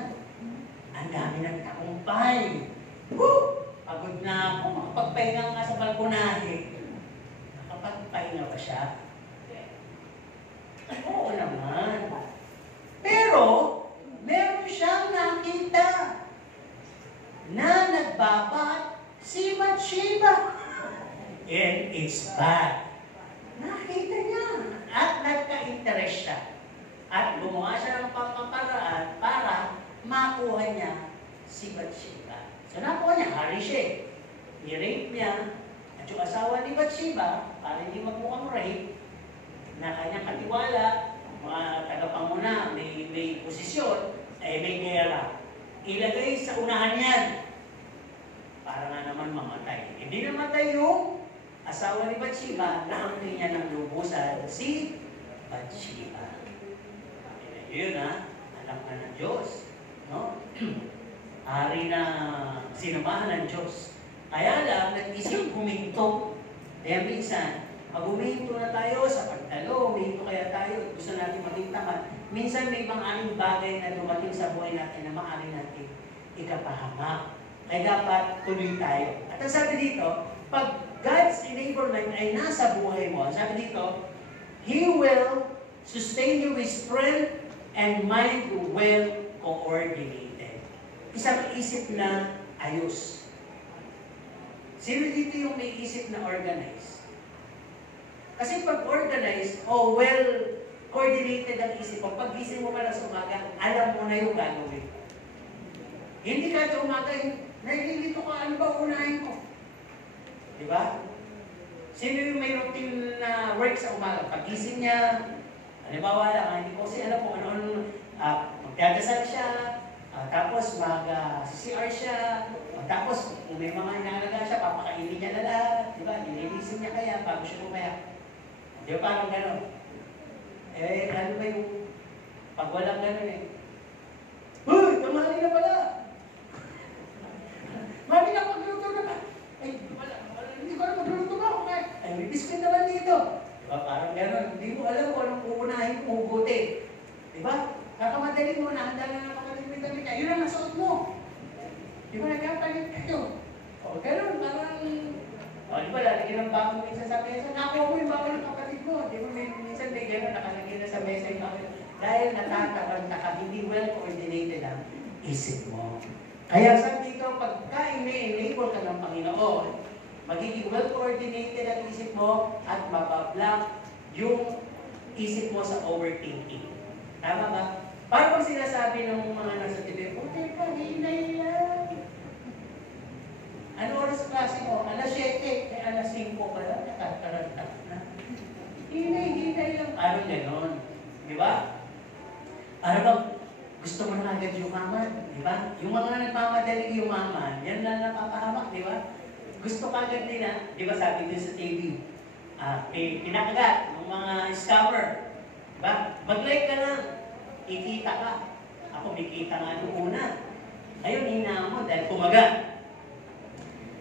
Ang dami ng takumpay. Woo! Pagod na ako, makapagpahinga nga sa balkonahe. Nakapagpahinga ba siya? Oo naman. Pero, meron siyang nakita na nagbabat si Bathsheba. And it's bad. Nakita niya. At nagka-interest siya. At gumawa siya ng pangkaparaan para makuha niya si Bathsheba. So nakuha niya, hari siya. I-rape niya. At yung asawa ni Bathsheba, para hindi magmukhang rape, na kanyang katiwala, mga tagapanguna, may posisyon, may gera. Ilagay sa unahan yan. Para nga naman mamatay. Hindi namatay yung asawa ni Bathsheba, naangkin niya ng lubusan si Bathsheba. Yun anak na ng Diyos. Ari na sinamahan ng Diyos. Kaya lang, nag-isip huminto. Kaya minsan, pag huminto na tayo sa pagtalo, huminto kaya tayo, gusto natin maging tamad. Minsan may mga aning bagay na dumating sa buhay natin na maaari natin ikapahamak. Kaya dapat tuloy tayo. At ang sabi dito, pag God's enablement ay nasa buhay mo, sabi dito, He will sustain you with strength and mind well coordinated. Isang isip na ayos. Sino dito yung may isip na organized? Kasi pag organized o well coordinated ang isip mo, pag gising mo ka lang sa umaga, alam mo na yung gagawin. Hindi ka sa umaga, nalilito ka, ano ba unahin ko? Diba? Sino yung may routine na work sa umaga? Pag gising niya, halimbawa lang, hindi ko kasi alam kung ano, magdadasal siya, tapos mag-CR siya, tapos kung may mga inaalaga siya, papakainin niya na lahat, diba? Nililisin niya kaya, bago siya kumaya. Di ba parang gano'n? Ano ba yung pag walang gano'n Uy! Tamali na pala! Mami na magluluto na ba? Ay, hindi ko alam magluluto ba ako kaya? Ay, may biscuit naman dito. Diba parang gano'n? Hindi mo alam kung anong uunahin kung hugutin. Diba? Kakamadali mo, nahanda na ng kapatid mo damit ka. Yun ang nasuot mo. sa mesa, nakuha mo yung bawal ng kapatid mo. Di ba, minsan may gano'n, nakalagay na sa mesa yung bawal. Dahil natataranta ka, hindi well coordinated ang isip mo. Kaya sabi dito, pagka ini-enable ka ng Panginoon, magiging well coordinated ang isip mo at mabablock yung isip mo sa overthinking. Tama ba? Parang sinasabi ng mga nasa TV, puti pa, hinay lang. Ano oras klase mo? Alas 7, alas 5 pa lang, nakatarantak na. Hinay lang. Parang gano'n. Di ba? Ano bang gusto mo na agad yumaman? Di ba? Yung mga nagmamadaling yumaman, yan lang napapahamak, di ba? Gusto ka agad nila, di ba sabi din sa TV, pinakagat ng mga scammer. Diba? Mag-like ka lang, ikita ka. Ako, may kita nga noong una. Ngayon, hina mo dahil kumagat.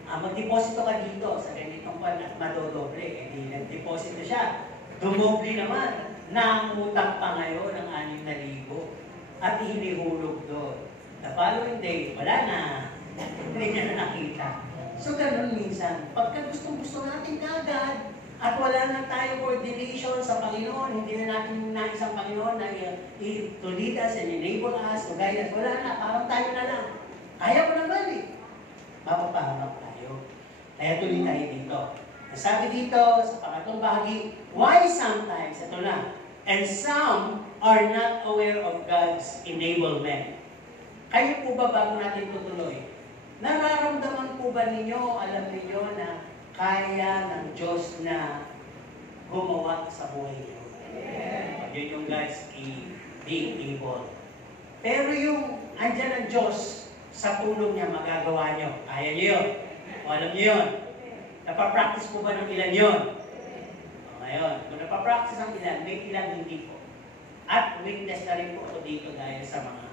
Mag-deposito ka dito sa ganitong kwan at madodoble. Eh, di nag-deposito siya. Dumoble naman. Nangutang pa ngayon ng 6,000 at hinihulog doon. The following day, wala na. Hindi niya na nakita. So, ganun minsan. Pagka gustong-gusto natin kagad, at wala na tayong coordination sa Panginoon, hindi na natin nais ang Panginoon na to lead us and enable us, to guide us. Wala na, parang tayo na lang. Kaya ko naman eh. Mapapahanap tayo. Kaya tuloy tayo dito. Sabi dito, sa pangatlong bahagi, why sometimes, ito na, and some are not aware of God's enablement. Kayo po ba bago natin tutuloy? Nararamdaman po ba ninyo, alam niyo na kaya ng Diyos na gumawa sa buhay niyo? Yeah. Yun yung God's being able. Pero yung andyan ang Diyos sa tulong niya, magagawa niyo. Kaya niyo yun. O alam niyo yun. Napapractice po ba ng ilan yun? O ngayon, kung napapractice ang ilan, may ilan hindi po. At witness na rin po ako dito dahil sa mga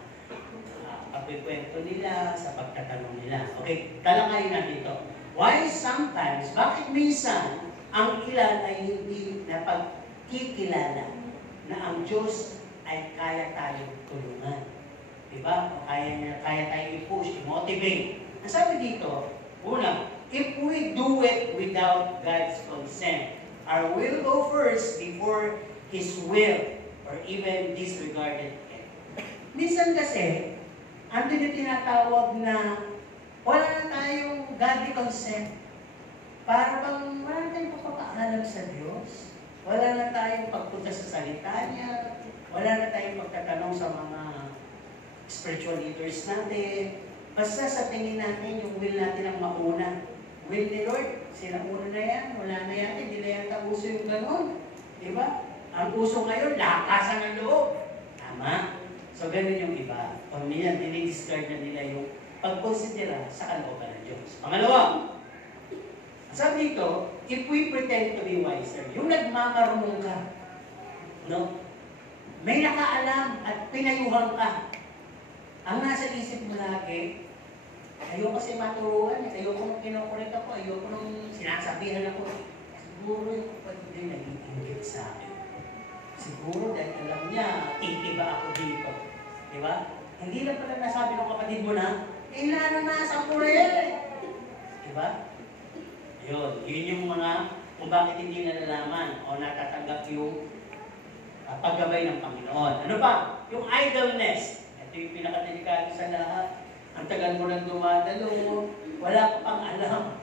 pagkikwento nila, sa pagtatanong nila. Okay, talakayin natin ito. Why sometimes, bakit minsan, ang ilan ay hindi napagkikilala na ang Diyos ay kaya tayong tulungan. Diba? O kaya tayong i-push, i-motivate. Ang sabi dito, una, if we do it without God's consent, our will go first before His will, or even disregarded it. Minsan kasi, andun yung tinatawag na wala na tayong godly consent. Para bang wala na tayong pagpapaalam sa Diyos. Wala na tayong pagpunta sa salita niya. Wala na tayong pagtatanong sa mga spiritual leaders natin. Basta sa tingin natin, yung will natin ang mauna. Will ni Lord, sinauna na yan. Wala na yan. Hindi na yan uso yung gano'n. Diba? Ang uso ngayon, lakasan ng loob. Tama? So, ganun yung iba. Pag niyan, dinidiscard na nila yung pagkonsidera sa kalooban ng Diyos. Pangalawa, sabi dito, if we pretend to be wiser, yung nagmamarunong ka, no? May nakaalam at pinayuhan ka. Ang nasa isip mo lagi, ayoko kasi maturuan, ayoko nung kinokorek ako, ayoko nung sinasabihan ako. Siguro yung kapatid din nag-iingit sa akin. Siguro dahil alam niya, titiba ako dito. Di ba? Hindi lang pala nasabi ng kapatid mo na, naranasan ko rin. Diba? Yun yung mga, kung bakit hindi nalalaman o natatanggap yung paggabay ng Panginoon. Ano pa? Yung idleness. Ito yung pinakadelikado sa lahat. Ang tagal mo nang dumadalo, wala ka pang alam.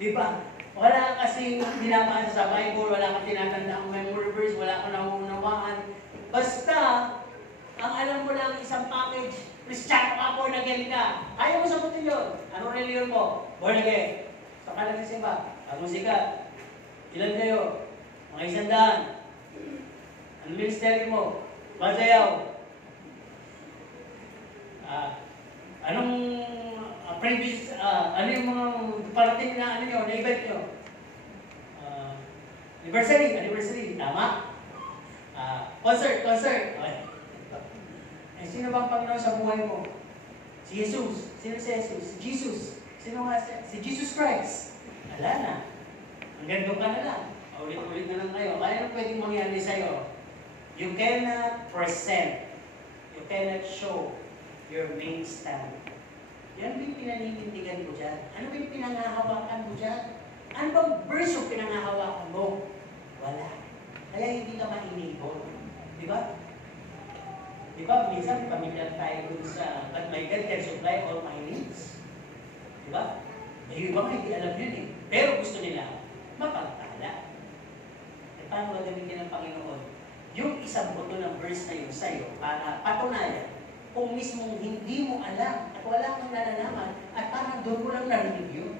Diba? Wala ka kasing binabasa sa Bible, wala ka tinatanda ang memory verse, wala ka nangunawaan. Basta, ang alam mo lang isang package, Christian ka, born again ka. Ayaw mo sagutin yun. Anong reliyon mo? Born again. Saka lang simba. Ang musika. Ilan kayo? Mga 100. Anong ministry mo? Masayaw. Anong previous, ano yung mga parating na ano nyo, na event nyo? Anniversary. Tama? Concert. Okay. Sino bang Panginoon sa buhay mo? Si Jesus. Sino si Jesus? Si Jesus. Sino nga si Jesus Christ? Wala na. Hanggang doon ka na lang. Ulit-ulit na lang kayo. Kaya ano pwedeng mangyari sa'yo? You cannot present. You cannot show your main stand. Yan ba yung pinaninindigan mo dyan? Ano ba yung pinangahawakan mo dyan? Ano bang verse yung pinangahawakan mo? Wala. Kaya hindi ka ma-enable. Di ba? Di ba, minsan pamilyar tayo dun sa "But my God can supply all my needs." Di ba? Eh, yung iba hindi alam yun eh. Pero gusto nila mapagtala. Eh, paano gagamitin ng Panginoon? Yung isang buto ng verse na yun sa'yo para patunayan kung mismong hindi mo alam at wala kang nalalaman at parang doon mo lang narinig yun.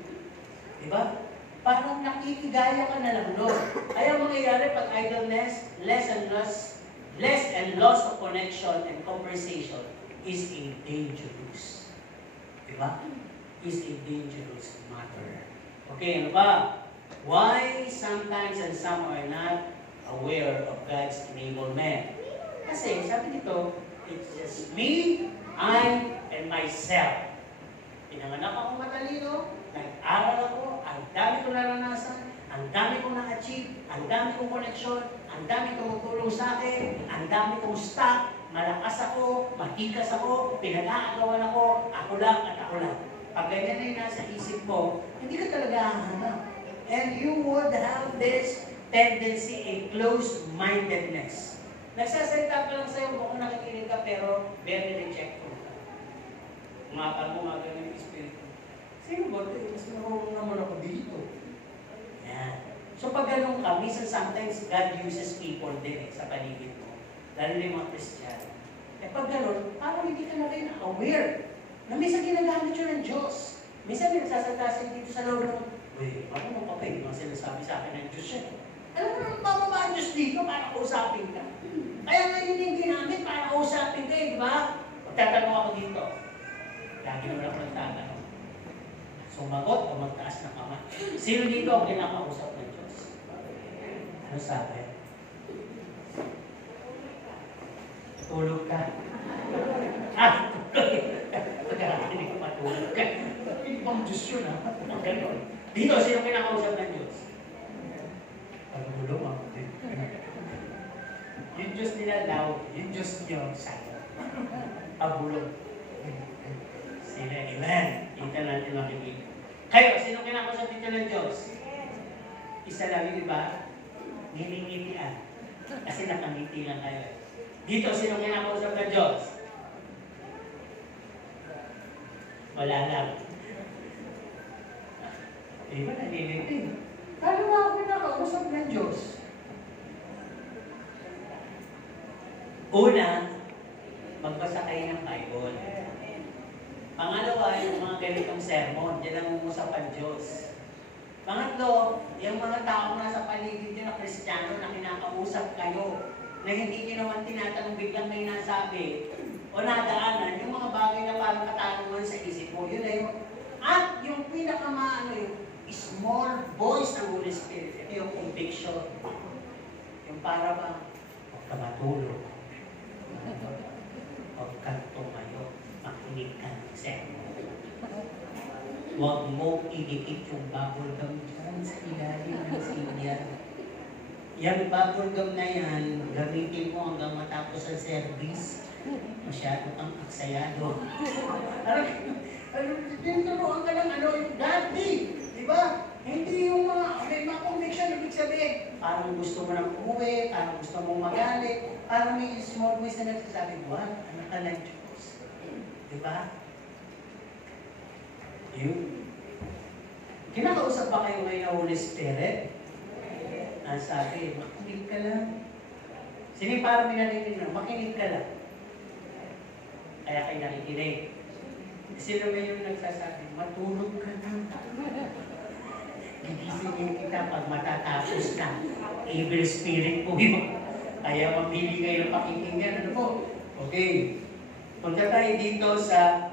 Di ba? Parang nakikigaya ka na lang doon. Kaya mangyayari pag idleness, less and loss of connection and conversation is a dangerous. Diba? Is a dangerous matter. Okay, ano ba? Why sometimes and some are not aware of God's enablement? Kasi, sabi dito, it's just me, I, and myself. Pinanganak akong matalino, nag-aral ako, ang dami kong naranasan, ang dami kong na-achieve, ang dami kong connection, ang dami tumutulong sa akin, ang dami kong staff, malakas ako, matikas ako, pinag-aagawan ako lang at ako lang. Pag ganyan na yung nasa isip ko, hindi ka talaga hahanap. And you would have this tendency, a closed-mindedness. Nagsasalita ka lang sa'yo, mukhang nakikinig ka, pero very rejectful ka. Umapan mo, magaling yung espiritu. Sino ba ito? Mas marunong naman ako dito. Yan. So pag ganun ka, minsan sometimes God uses people din sa paligid mo. Lalo na yung mga Christian. Eh pag ganun, parang hindi ka na rin aware na minsan ginagamit yun ng Diyos. Minsan may nagsasatasin dito sa loob ng, "Uy, ano ka pa yung mga sinasabi sa akin ng Diyos yan?" Alam mo naman, bababa ang Diyos dito para kausapin ka. Kaya ngayon yung ginamit para kausapin ka, di ba? Magtatanong ako dito. Lagi naman ako nagtatanong. Sumagot o magtaas ng kamay. Sino dito ang kinakausap ng Diyos? Ano sabi? Tulog ka. Pagkakakinig ko matulog ka. Ibang Diyos yun ha. Ganon. Dito, sino kinakausap ng Diyos? Pagulong ako. Yung Diyos nila loud, yung Diyos niyo silent. Pagulong. Sila, amen. Kita natin makikita. Kayo, sino kinakausap dito ng Diyos? Isa lang yung iba, nilingitian. Kasi nakangiti lang kayo. Dito, sino kinakausap ng Diyos? Wala lang. Di ba naliliti? Paano nga ako kinakausap ng Diyos? Una, magbasa kayo ng Bible. Pangalawa, yung mga ganitong sermon, yan ang umusap ang Diyos. Pangatlo, yung mga taong nasa paligid nyo na Kristiyano na kinakausap kayo, na hindi nyo naman tinatanong biglang may nasabi, o nadaanan, yung mga bagay na parang katanungan sa isip mo, yun na yung, at yung pinakamaano yung small voice ng Holy Spirit, ito yung conviction. Yung para ba, huwag ka matulog, huwag kang tumayo, makinig ka ng sermon. Huwag mo idikit yung bubble gum dyan sa ilalim ng silya. Yung bubble gum na yan, gamitin mo hanggang matapos ang service. Masyado kang aksayado. Tinuturoan ka ng yung daddy. Diba? Hindi yung may mga conviction, ibig sabihin, parang gusto mo nang umuwi, parang gusto mong magalit, parang may small voice na nagsasabi, "What? Anak ka ng Diyos." Diba? Yun. Kinakausap ba kayo ngayon ng Holy Spirit? Sabi, makinig ka lang. Sino parang minarinig na, makinig ka lang. Kaya kayo nakikinig. Sino ba yung nagsasabi, matulog ka lang. Gigisingin kita pag matatapos na. Evil spirit po yun. Kaya mapili kayo ng pakikinggan. Ano po? Okay. Punta tayo dito sa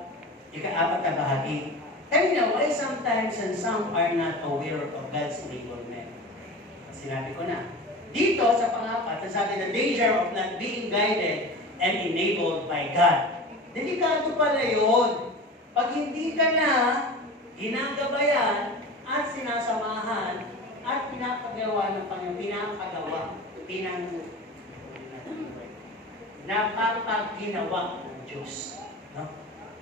ika-4 na bahagi. Kanina, why sometimes and some are not aware of God's enablement? Sinabi ko na. Dito sa pang-4, sabi the danger of not being guided and enabled by God. Delikado pala yun. Pag hindi ka na ginagabayan at sinasamahan at pinapagawa ng Panginoon, napapaginawa ng Diyos. No?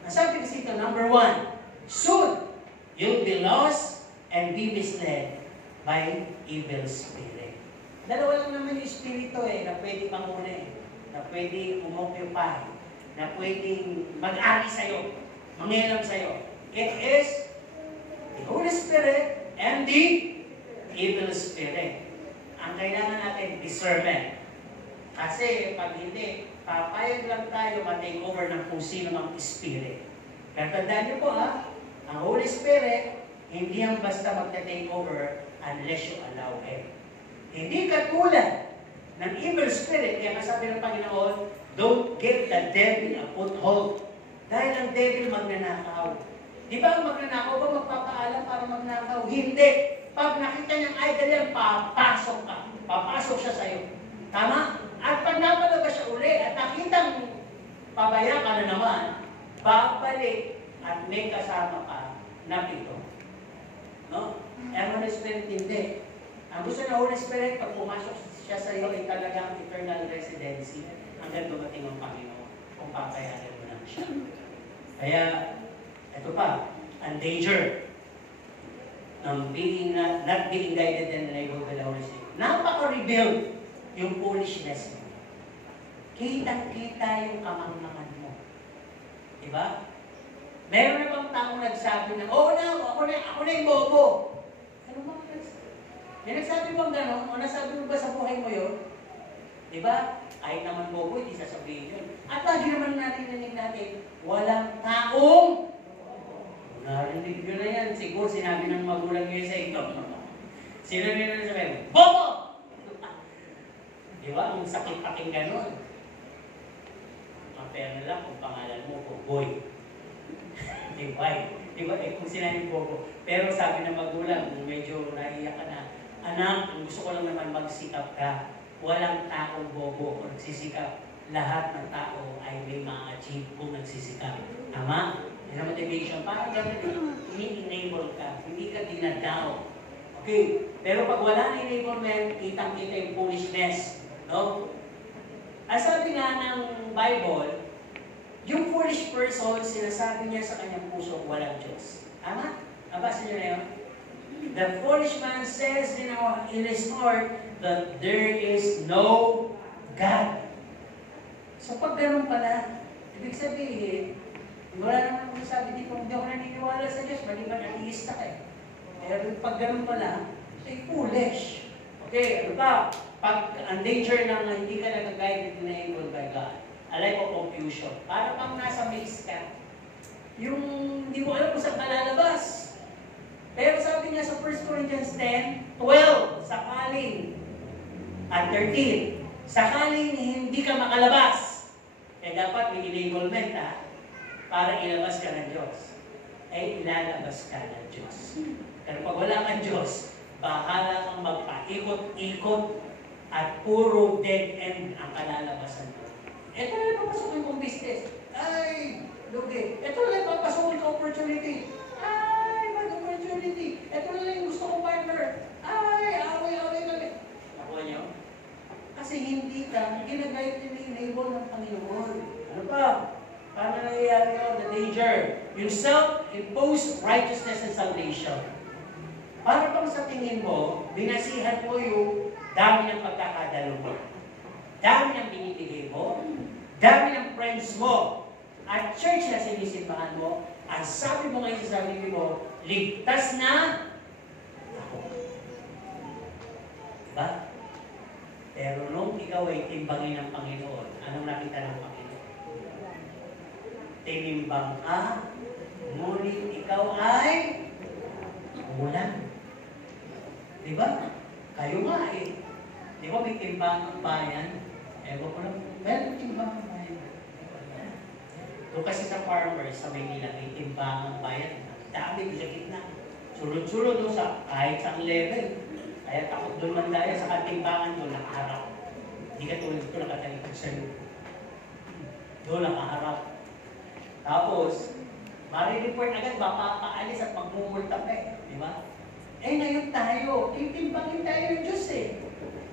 Nasabi kasi ito, number 1, soon you'll be lost and be misled by evil spirit. Dalawa lang naman yung spirito na pwede manguna na pwede umoccupy, na pwedeng mag-ari sa'yo, mangialam sa'yo. It is the Holy Spirit and the evil spirit. Ang kailangan natin, discernment. Kasi pag hindi, papayag lang tayo ma-take over ng kung sino mang spirit. Kaya tandaan niyo po ang Holy Spirit, hindi ang basta magta-take over unless you allow Him. Hindi katulad ng evil spirit, kaya kasabi ng Panginoon, don't give the devil a foothold. Dahil ang devil magnanakaw. Di ba ang magnanakaw ba magpapaalam para magnakaw? Hindi. Pag nakita niyang idol yan, papasok ka. Papasok siya sa'yo. Tama? At pag napalabas siya uli at nakitang pabaya ka na naman, babalik at may kasama ka na pito. No? Ang Holy Spirit hindi. Ang gusto ng Holy Spirit, pag pumasok siya sa iyo, ay talagang eternal residency hanggang dumating ang Panginoon kung papayagan mo lang siya. Kaya, ito pa, ang danger ng not being guided and enabled by the Holy Spirit. Napaka-revealed yung foolishness mo. Kitang-kita yung kamangmangan mo. Diba? Meron na bang taong nagsabi na, oo na, ako na yung bobo. Ano ba? May nagsabi bang gano'n? O nasabi mo ba sa buhay mo yun? Diba? Kahit naman bobo, hindi sasabihin yun. At lagi naman narinig natin, walang taong narinig nyo na yan. Siguro sinabi ng magulang nyo sa ito. Sinabi na sabihin, bobo! Diba? Ang sakit pakinggan nun. Ang pera lang kung pangalan mo, boy. Diba? Diba? Kung sinabi bobo. Pero sabi ng magulang, medyo naiyak ka na, anak, ang gusto ko lang naman magsikap ka. Walang taong bobo kung nagsisikap. Lahat ng tao ay may ma-achieve kung nagsisikap. Tama? Yan ang motivation. Parang gano'n, ini-enable ka. Hindi ka dinadaw. Okay. Pero pag wala na enablement, kitang-kita yung foolishness. No? Ang sabi nga ng Bible, yung foolish person, sinasabi niya sa kanyang puso, walang Diyos. Tama? Nabasa niyo na yun? The foolish man says in his heart that there is no God. So pag ganun pala, ibig sabihin, wala naman kung sabi dito, hindi ako naniniwala sa Diyos, maliban atheista ka eh. Pero pag ganun pala, ay foolish. Okay, ano pa? Pag ang danger ng hindi ka nag-guided and enabled by God, a life of confusion. Para pang nasa maze ka, yung hindi mo alam kung saan ka lalabas. Pero sabi niya sa 1 Corinthians 10, 12, sakaling, at 13, sakaling hindi ka makalabas. Kaya dapat may enablement para ilabas ka ng Diyos. Ay ilalabas ka ng Diyos. Pero pag wala kang Diyos, bahala kang magpaikot-ikot at puro dead end ang kalalabasan mo. Ito na lang papasokin kong business. Ay, lugi. Ito na lang papasokin kong opportunity. Ay, mag-opportunity. Ito na lang yung gusto kong partner. Ay, away-away kami. Nakuha niyo? Kasi hindi ka ginagayot na enable ng Panginoon. Ano pa? Paano nangyayari yun? The danger. Yung self-imposed righteousness and salvation. Para bang sa tingin mo, binasihan mo yung dami ng pagkakadalo mo. Dami ng binibigay mo. Dami ng friends mo. At church na sinisimbahan mo, ang sabi mo ngayon sa sarili mo, ligtas na ako. Diba? Pero nung ikaw ay timbangin ng Panginoon, anong nakita ng Panginoon? Tinimbang ka, ngunit ikaw ay kulang. Diba? Kayo nga eh. Di ba may timbang ang bayan? Ewan ko lang, meron timbang ang bayan. Doon kasi sa farmers, sa Maynila, may timbang ang bayan. Dami, sa gitna. Sulod-sulod doon sa kahit sa level. Kaya takot doon man dahil sa katimbangan doon, nakaharap. Hindi ka tulad ito nakatalikod sa iyo. Doon nakaharap. Tapos, marireport agad, mapapaalis at magmumulta pa eh. Di ba? Eh, ngayon tayo, titimbangin tayo ng Diyos eh.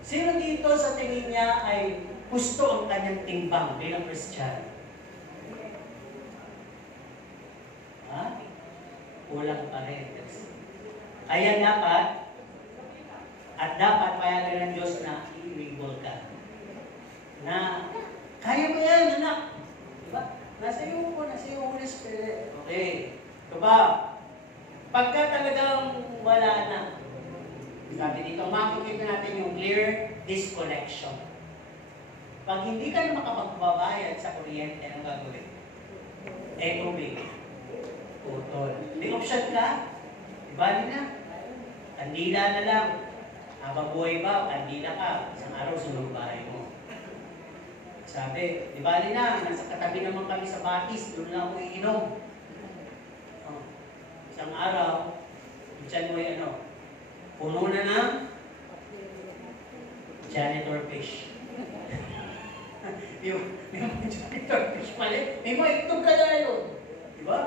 Sino dito sa tingin niya ay gusto ang kanyang timbang bilang Christian? Ha? Kulang pa rin. Kaya dapat, At dapat payagan ng Diyos na i-enable ka. Na, kaya mo yan, anak. Diba? Nasa iyo po, nasa iyo Holy Spirit. Okay. Ito ba? Pagka talagang wala na, sabi dito, makikita natin yung clear disconnection. Pag hindi ka na makapagbabayad sa kuryente, anong gagawin? Tubig. Putol. May option ka? Ibali na. Kandila na lang. Habang buhay ba, kandila ka. Isang araw, sunog bahay mo. Sabi, ibali na. Nasa katabi naman kami sa batis. Doon na ako iinom. Isang araw, dyan mo yung puno na ng janitor fish. Yung janitor fish pala, may mga iktog ka na yun. Diba?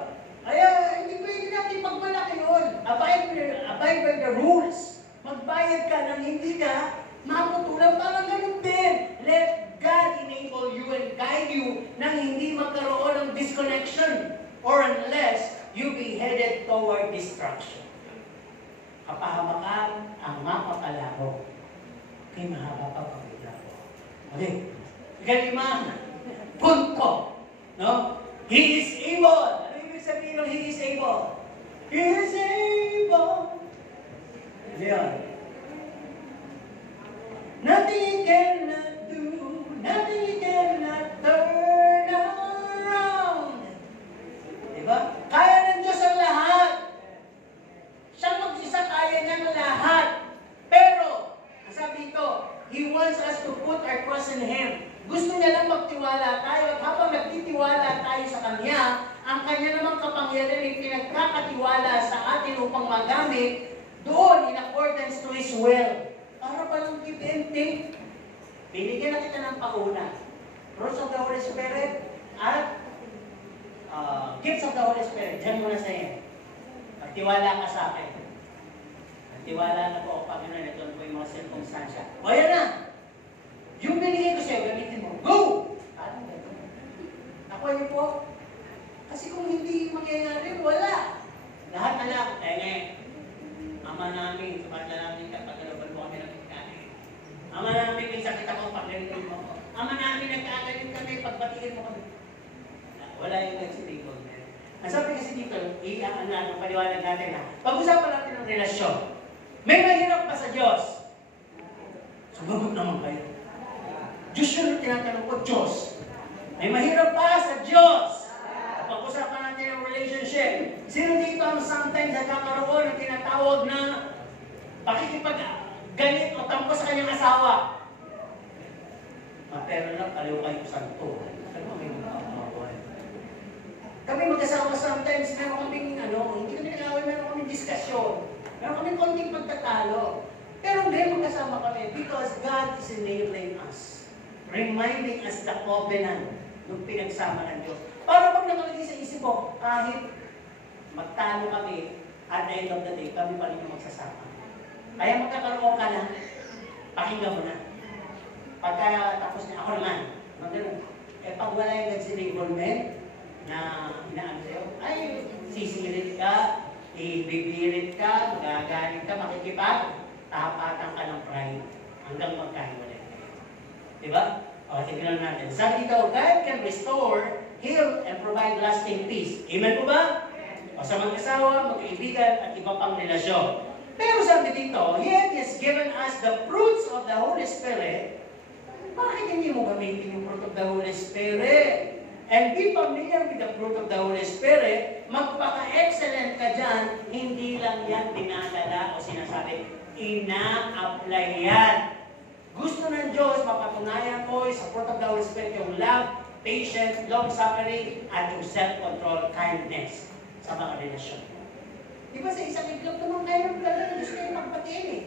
Kaya, hindi pwede natin pagmalaki yun. Abide by the rules. Magbayad ka nang hindi ka maputulang. Parang ganun din. Let God enable you and guide you nang hindi magkaroon ng disconnection. Or unless you be headed toward destruction. Kapahamakan ang mapapalaro. Kay mahaba pa pagkilaro. Okay. Ikalima, punto. No? He is able. Ano ibig sabihin ng He is able? He is able. Ano yan? Nothing he cannot do. Nothing he cannot turn around. Diba? Kaya ng Diyos ang lahat. Siyang mag-isa kaya ng lahat. Pero, sabi ito, He wants us to put our trust in Him. Gusto niya lang magtiwala tayo at habang nagtitiwala tayo sa Kanya, ang Kanya namang kapangyarihan ay pinagkakatiwala sa atin upang magamit doon in accordance to His will. Para palang give and take. Binigyan na kita ng pauna. Fruits of the Holy Spirit at gifts of the Holy Spirit. Diyan muna sa iyo. Magtiwala ka sa akin. Magtiwala na po, Panginoon, ito po yung mga sirkumstansya. O yan na! Yung binigay ko sa'yo, gamitin mo. Go! Parang gano'n. Ako yun po. Kasi kung hindi mangyayari, wala. Lahat na lang. Ama namin, sabat na namin kapag nalaban po kami ng pagkain. Ama namin, may sakit ako, paglalitin mo ako. Ama namin, nagkagalit kami, pagbatiin mo kami. Wala yung nagsitigol. Ang sabi kasi dito, paliwanag natin na, pag-usapan natin ng relasyon. May mahirap pa sa Diyos. Sumagot naman kayo. Diyos yun ang tinatanong ko, Diyos. May mahirap pa sa Diyos. Pag-usapan natin ng relationship. Sino dito ang sometimes nagkakaroon ng tinatawag na pakikipag-ganit o tampo sa kanyang asawa? Pero lang, paliw kayo santo. Kami mag-asawa sometimes, meron kaming hindi kami nag-away, meron kaming diskusyon. Meron kaming konting pagtatalo. Pero hindi mag-asama kami because God is enabling us. Reminding us the covenant ng pinagsama ng Diyos. Para pag nakalagay sa isip mo, kahit magtalo kami, at the end of the day, kami pa rin yung magsasama. Kaya magkakaroon ka na, pakinggan mo na. Pagka tapos na ako naman, magano'n. Pag wala yung nagsinablement, na inaan sa'yo, ay sisirit ka, ibibirit ka, magagalit ka, makikipag-tapatan ka ng pride hanggang magkahiwalay kayo. Diba? O, tignan natin. Sabi dito, God can restore, heal, and provide lasting peace. Amen po ba? O sa mag-asawa, magkaibigan, at iba pang relasyon. Pero sabi dito, yet He has given us the fruits of the Holy Spirit. Bakit hindi mo gamitin yung fruit of the Holy Spirit? And be familiar with the fruit of the Holy Spirit, magpaka-excellent ka dyan, hindi lang yan dinadala o sinasabi, ina-apply yan. Gusto ng Diyos, mapatunayan ko sa fruit of the Holy Spirit yung love, patience, long-suffering, at yung self-control, kindness sa mga relasyon. Di ba sa isang iglap naman kayo ng pala, gusto kayo magpatiin eh.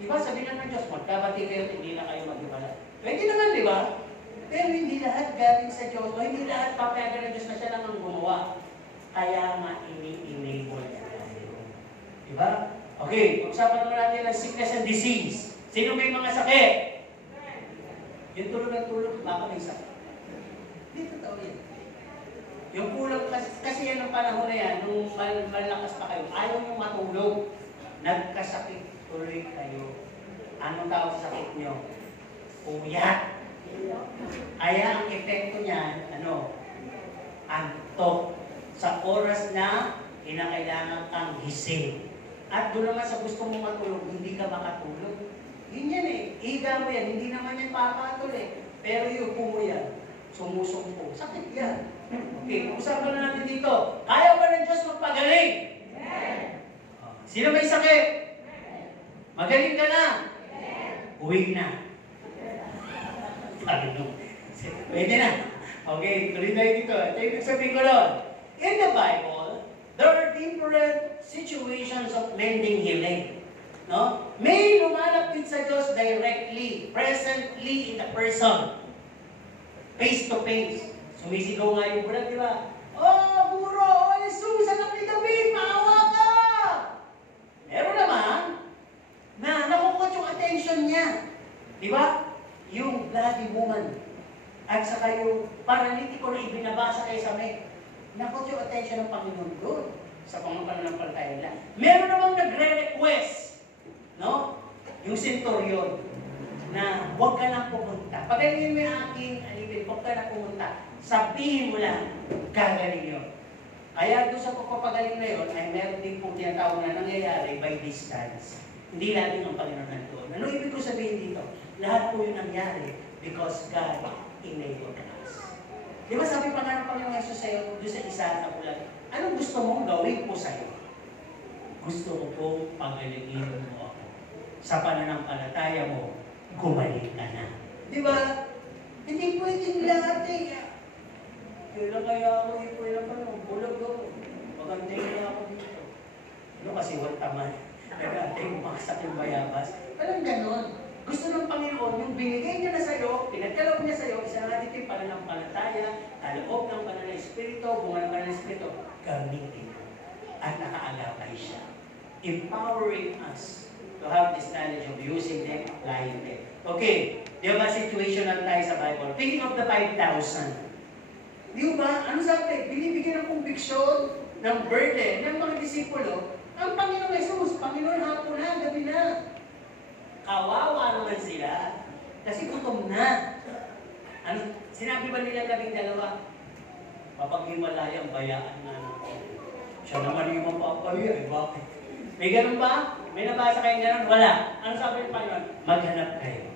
Di ba sabi ng Diyos, magkabati kayo, hindi na kayo mag-iwala. Pwede naman, di ba? Pero hindi lahat galing sa Diyos o hindi lahat papayagan ng Diyos na siya lang ang gumawa. Kaya nga ini-enable niya. Diba? Okay, pag-usapan naman natin ng sickness and disease. Sino may mga sakit? Yung tulog ng tulog, baka may sakit. Hindi totoo yan. Yung kulang, kasi yan ang panahon na yan, nung malakas pa kayo, ayaw nyo matulog, nagkasakit tuloy kayo. Anong tawag sa sakit nyo? Puyat. Kaya ang epekto niyan, antok. Sa oras na kinakailangan kang gising. At doon naman sa gusto mong matulog, hindi ka makatulog. Yun yan eh. Higa mo yan. Hindi naman yan papatol eh. Pero yung mo yan, sumusumpo. Sakit yan. Okay, usapan na natin dito. Kaya ba ng Diyos magpagaling? Sino may sakit? Magaling ka na? Uwi na. Pwede na. Okay, tuloy tayo dito. Ito yung sabihin ko doon. In the Bible, there are different situations of mending healing. No? May lumalapit sa Diyos directly, presently in the person. Face to face. Sumisigaw nga yung bulag, di ba? Oh, buro! Oh, Jesus! Anak ni David! Maawa ka! Meron naman na nakukot yung attention niya. Di ba? Yung bloody woman. At saka yung paralitiko na ibinabasa kayo sa may. Nakukot yung attention ng Panginoon doon sa pananampalataya nila. Meron namang nagre-request. No? Yung centurion na huwag ka lang pumunta. Pagaling mo yung aking alipin, huwag ka lang pumunta. Sabihin mo lang, gagaling yun. Kaya doon sa pagpapagaling na yun, ay meron din po tinatawag na nangyayari by distance. Hindi laging ang Panginoon nandoon. Ano ibig ko sabihin dito? Lahat po yung nangyari because God enabled us. Di ba sabi pa nga ng Panginoon Jesus sa'yo, doon sa isa sa bulan, anong gusto mong gawin po sa'yo? Gusto ko po pagalingin mo ako. Sa pananampalataya mo, gumaling ka na. Di ba? Hindi pwedeng lahat eh. Kailan kaya ako ipulang bulag ako. Magantay na ako dito. Kasi waltaman. Nagantay mo makasak yung bayabas. Walang ganon. Gusto ng Panginoon, yung binigay niya na sa'yo, pinagkaloob niya sa'yo, isa na natin yung pananampalataya, kaloob ng banal na Espiritu, bunga ng banal na Espiritu, gamitin mo. At nakaagapay siya. Empowering us to have this knowledge of using them, applying them. Okay, di ba situation lang tayo sa Bible? Thinking of the 5,000. Di ba? Ano sabi? Binibigyan ng conviction, ng burden, ng mga disipulo, ang Panginoon Jesus, Panginoon hapon na, gabi na. Kawawa naman sila. Kasi gutom na. Ano, sinabi ba nila 12? Mapaghimalaya ang bayaan na. Siya naman yung mapapaya, eh bakit? May ganun ba? May nabasa kayong ganun? Wala. Ano sabi ng Panginoon? Maghanap kayo.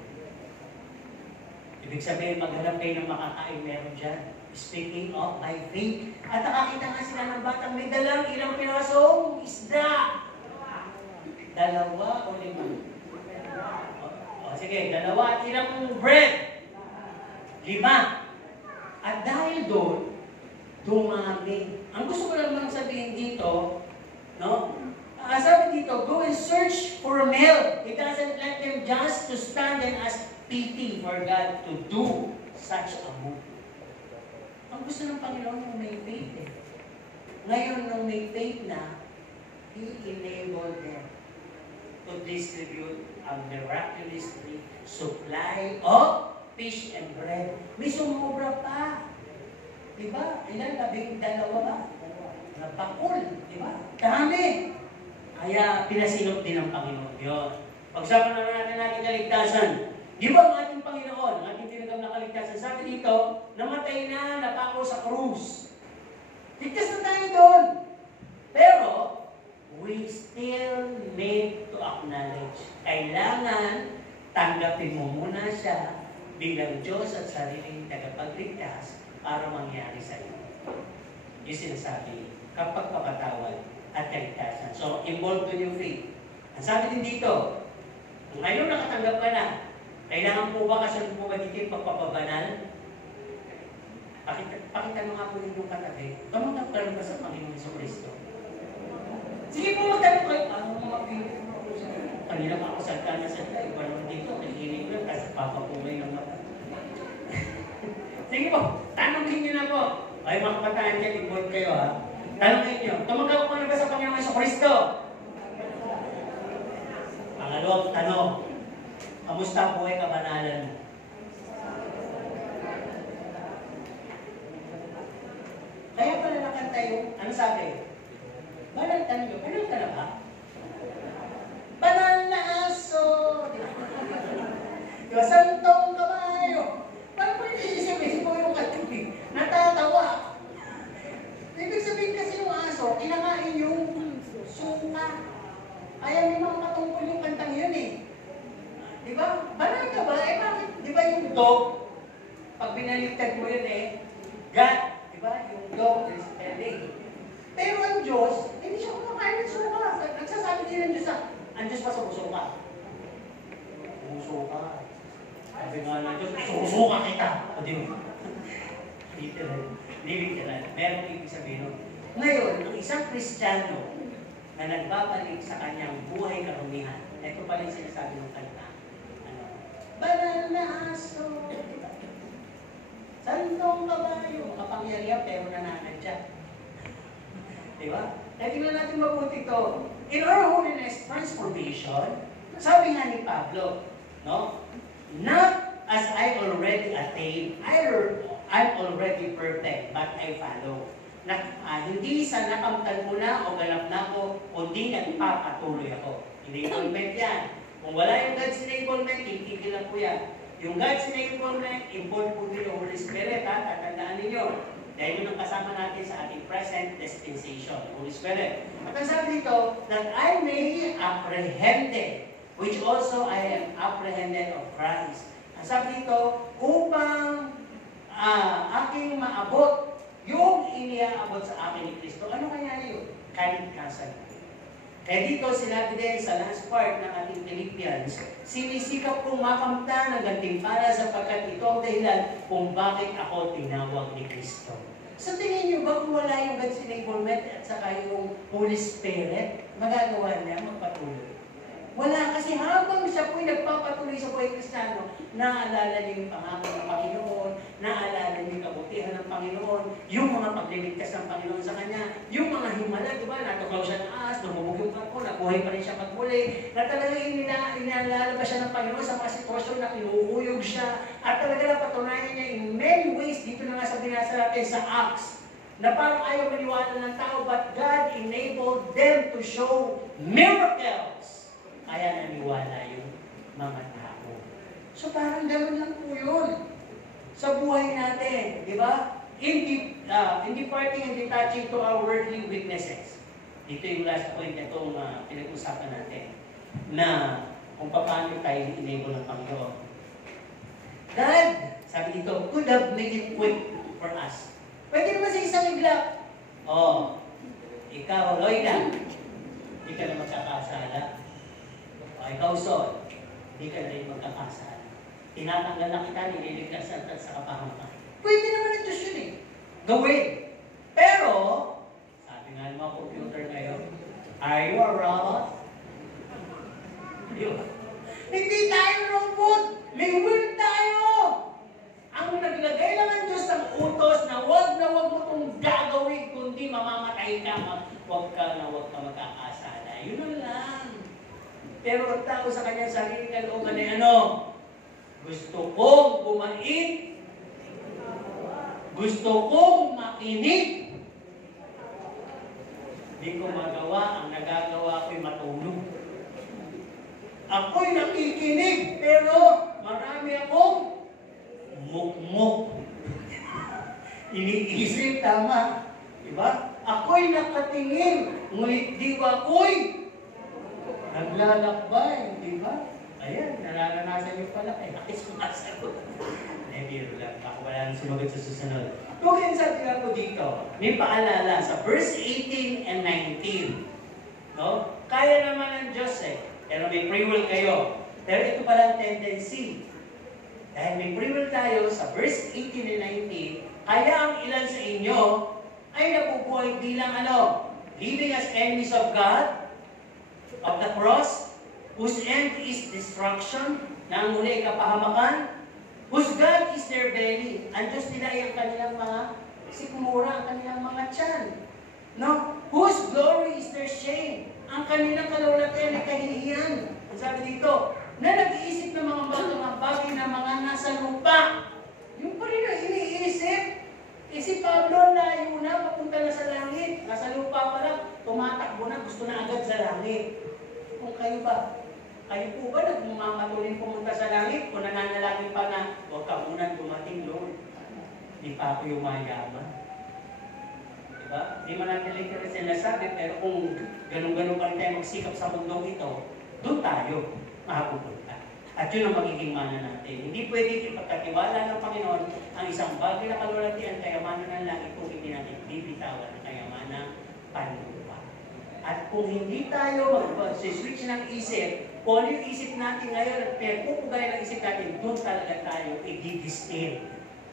Ibig sabihin, maghanap kayo ng makakain meron dyan. Speaking of by faith. At nakakita nga sila ng batang may dalang ilang pirasong isda. 2 o 5? Sige, 2 at ilang bread. 5. At dahil doon, dumami. Ang gusto ko lang sabihin dito, no? Sabi dito, go and search for a meal. It doesn't let them just to stand and ask pity for God to do such a move. Ang gusto ng Panginoon yung may faith eh. Ngayon, nung may faith na, He enabled them to distribute a miraculously supply of fish and bread. May sumobra pa. Diba? Ilan? 12 ba? Napakul. Diba? Dami. Kaya pinasinop din ng Panginoon yun. Pag-usapan na natin kaligtasan. Di ba ang ating Panginoon, ang ating tinagam na kaligtasan, sabi dito, namatay na, napako sa krus. Ligtas na tayo doon. Pero, we still need to acknowledge. Kailangan tanggapin mo muna siya bilang Diyos at sariling tagapagligtas para mangyari sa iyo. Yung sinasabi, kapag papatawad at kaligtasan. So, involved in your faith. Ang sabi din dito, ngayon nakatanggap ka na, kailangan po ba kasunod mo ba dito yung pagpapabanal? Pakita mo nga po yung katabi. Tumanggap ka rin ba sa Panginoon Jesucristo? Sige po, magtanong kayo. Ano mga pilit mo ako sa kanila mga kasalta na salta. Iba naman dito, nakikinig ko lang kasi papapumay ng mata. Sige po, tanongin nyo na po. Ay mga kabataan dyan, involved kayo ha. Tanongin nyo, tumanggap ko na ba sa Panginoon Jesucristo? Pangalawang tanong, kamusta ang buhay kabanalan mo? Kaya pala nakanta yung, ano sabi? Banal ka nyo, banal ka na ba? Banal na aso! ng Diyos ang Diyos pa sa puso ka. Puso ka. Sabi nga ng Diyos, susuka kita. O di mo. Literal. Literal. Merong ibig sabihin nun. Ngayon, ang isang Kristiyano na nagbabalik sa kanyang buhay karumihan, ito pa rin sinasabi ng kanta. Ano? Banal na aso. Santong kabayo. Makapangyarihan pero nananadya. Diba? Kaya tingnan natin mabuti ito. In our holiness transformation, sabi nga ni Pablo, no? Not as I already attained, I'm already perfect, but I follow. Hindi sa nakamtan ko na o ganap na ko, kundi nagpapatuloy ako. Enablement yan. Kung wala yung God's enablement, titigil lang po yan. Yung God's enablement, involved po din yung Holy Spirit, ha? Tatandaan ninyo. Dahil yun ang kasama natin sa ating present dispensation, Holy Spirit. At ang sabi dito, that I may apprehended, which also I am apprehended of Christ. Ang sabi dito, upang aking maabot yung iniaabot sa akin ni Kristo. Ano kaya yun? Kaligtasan. Kaya dito sinabi din sa last part ng ating Philippians, sinisikap kong makamta ng gantimpala sapagkat ito ang dahilan kung bakit ako tinawag ni Kristo. So tingin niyo ba kung wala yung God's enablement at saka yung Holy Spirit, magagawa niya magpatuloy? Wala, kasi habang siya po'y nagpapatuloy sa buhay Kristiyano, naaalala niyo yung pangako ng Panginoon, naaalala niyo yung kabutihan ng Panginoon, yung mga pagliligtas ng Panginoon sa kanya, yung mga himala, di ba? Natuklaw siya ng ahas, lumubog yung barko, nabuhay pa rin siya pagmuli, na talagang inaalala ba siya ng Panginoon sa mga sitwasyon na inuuyog siya, at talaga napatunayan niya in many ways, dito na nga sa binasa natin sa Acts, na parang ayaw maniwala ng tao, but God enabled them to show miracles. Kaya naniwala yung mga tao. So parang gano'n lang po yun sa buhay natin, di ba? In departing and detaching to our worldly weaknesses. Dito yung last point na itong pinag-usapan natin na kung paano tayo enable ng Panginoon. God, sabi dito, could have made it quick for us. Pwede naman sa isang iglap. Oh, ikaw, Loida, hindi ka na magkakasala. Ikaw, Sol, hindi ka na rin magkakasala. Tinatanggal na kita, nililigtasan at sa kapahamakan. Pwede naman ang Diyos yun eh. Gawin. Pero, sabi nga ng mga computer ngayon, are you a robot? Hindi tayo robot. May will tayo. Ang naglagay lang ang Diyos ng utos na wag mo itong gagawin, kundi mamamatay ka, wag ka magkakasala. Yun lang. Pero ang tao sa kanyang sarili kalooban ay ano? Gusto kong bumait. Gusto kong makinig. Hindi ko magawa. Ang nagagawa ko'y matulog. Ako'y nakikinig, pero marami akong mukmuk. Iniisip, tama. Diba? Ako'y nakatingin, ngunit diwa ko'y naglalakbay, di ba? Ayan, nararanasan niyo pala. Ay, nakisumasagot. Biro lang. Ako wala nang sumagot sa susunod. Kung sabi nga po dito, may paalala sa verse 18 and 19. No? Kaya naman ng Diyos eh. Pero may free will kayo. Pero ito pala ang tendency. Dahil may free will tayo sa verse 18 and 19, kaya ang ilan sa inyo ay nabubuhay bilang ano? Living as enemies of God, of the cross, whose end is destruction, na ang muli kapahamakan, whose God is their belly. Ang Diyos nila ay ang kanilang mga sikmura, ang kanilang mga tiyan. No? Whose glory is their shame. Ang kanilang kalawalatian ay kahihiyan. Ang sabi dito, na nag-iisip ng mga bagay na mga nasa lupa. Yung pa rin ang iniisip. Si Pablo layo na, papunta na sa langit. Nasa lupa pa lang, tumatakbo na, gusto na agad sa langit. Kung kayo ba, kayo po ba nagmamatuloy pumunta sa langit o nananalangin pa na huwag ka muna dumating, Lord? Di pa ako yung mayaman. Diba? Di man natin literal sinasabi, pero kung ganun-ganun pa rin tayo magsikap sa mundong ito, doon tayo makapupunta. At yun ang magiging mana natin. Hindi pwede ipagkatiwala ng Panginoon ang isang bagay na kalulatian, kayamanan ng langit kung hindi natin bibitawan ang kayamanan panlupa. At kung hindi tayo mag-switch ng isip, kung ano yung isip natin ngayon at pinagpupugay ng isip natin, doon talaga tayo i-distill.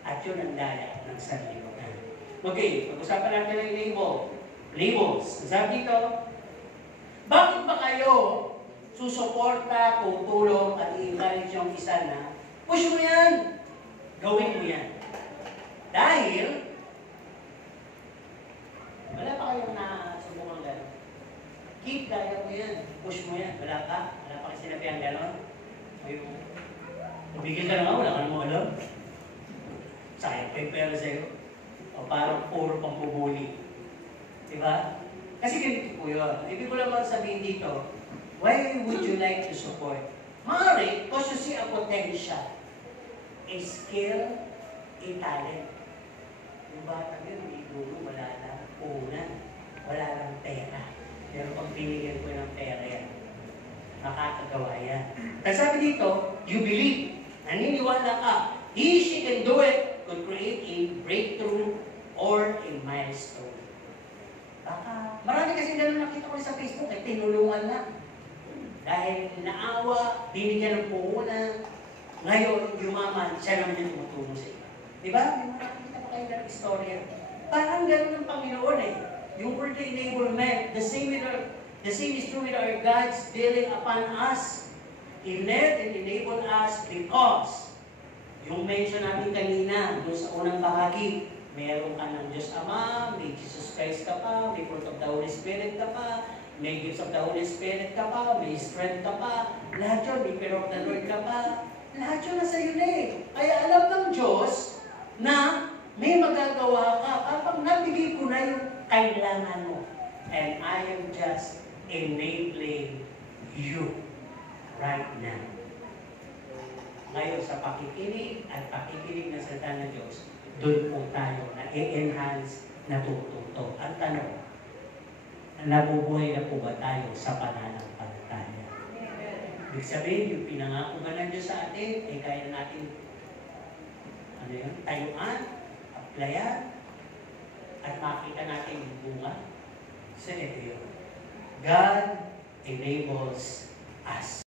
At yun ang daya ng sanlibutan. Okay, pag-usapan natin ng labels. Sabi dito, bakit ba kayo susuporta, tutulong, at i-encourage yung isa na push mo yan, gawin mo yan? Dahil, wala pa kayong nasubukang gano'n. Keep, kaya mo yan. Push mo yan. Wala pa kayo sinabi ang gano'n. Tumigil ka na nga, wala ka namang alam. Sayang pa yung pera sa'yo. O parang puro pang bubuli. Diba? Kasi ganito po yun. Ibig ko lang sabihin dito, why would you like to support? Maaari, because you see a potential, a skill, a talent. Yung bata yun, hindi dulo, wala lang puhunan, wala lang pera. Pero pag binigyan ko ng pera yan, makakagawa yan. Kasi sabi dito, you believe, naniniwala ka, he, she can do it, could create a breakthrough or a milestone. Baka, marami kasi ganun nakita ko sa Facebook, tinulungan lang. Dahil naawa, binigyan ng puhunan, ngayon, yumaman, siya naman yung tumutulong sa iba. Diba? May makakita pa kayo ng istorya. Parang ganun ng Panginoon eh. Yung word na enablement, the same is true with our God's dealing upon us. He led and enabled us because, yung mention natin kanina, doon sa unang bahagi, meron ka ng Diyos Ama, may Jesus Christ ka pa, may fruit of the Holy Spirit ka pa, may gifts of the Holy Spirit ka pa, may strength ka pa, lahat yun, may fear of the Lord ka pa, lahat yun nasa iyo na eh. Kaya alam ng Diyos na may magagawa ka kapag nabigay ko na yung kailangan mo. And I am just enabling you right now. Ngayon, sa pakikinig at pakikinig ng salita ng Diyos, doon po tayo na i-enhance, natututo. Ang tanong, nabubuhay na po ba tayo sa pananampalataya? Ibig sabihin, yung pinangako ba ng Diyos sa atin, ay kaya natin tayuan, applyan, at makita natin yung bunga sa ito yun. God enables us.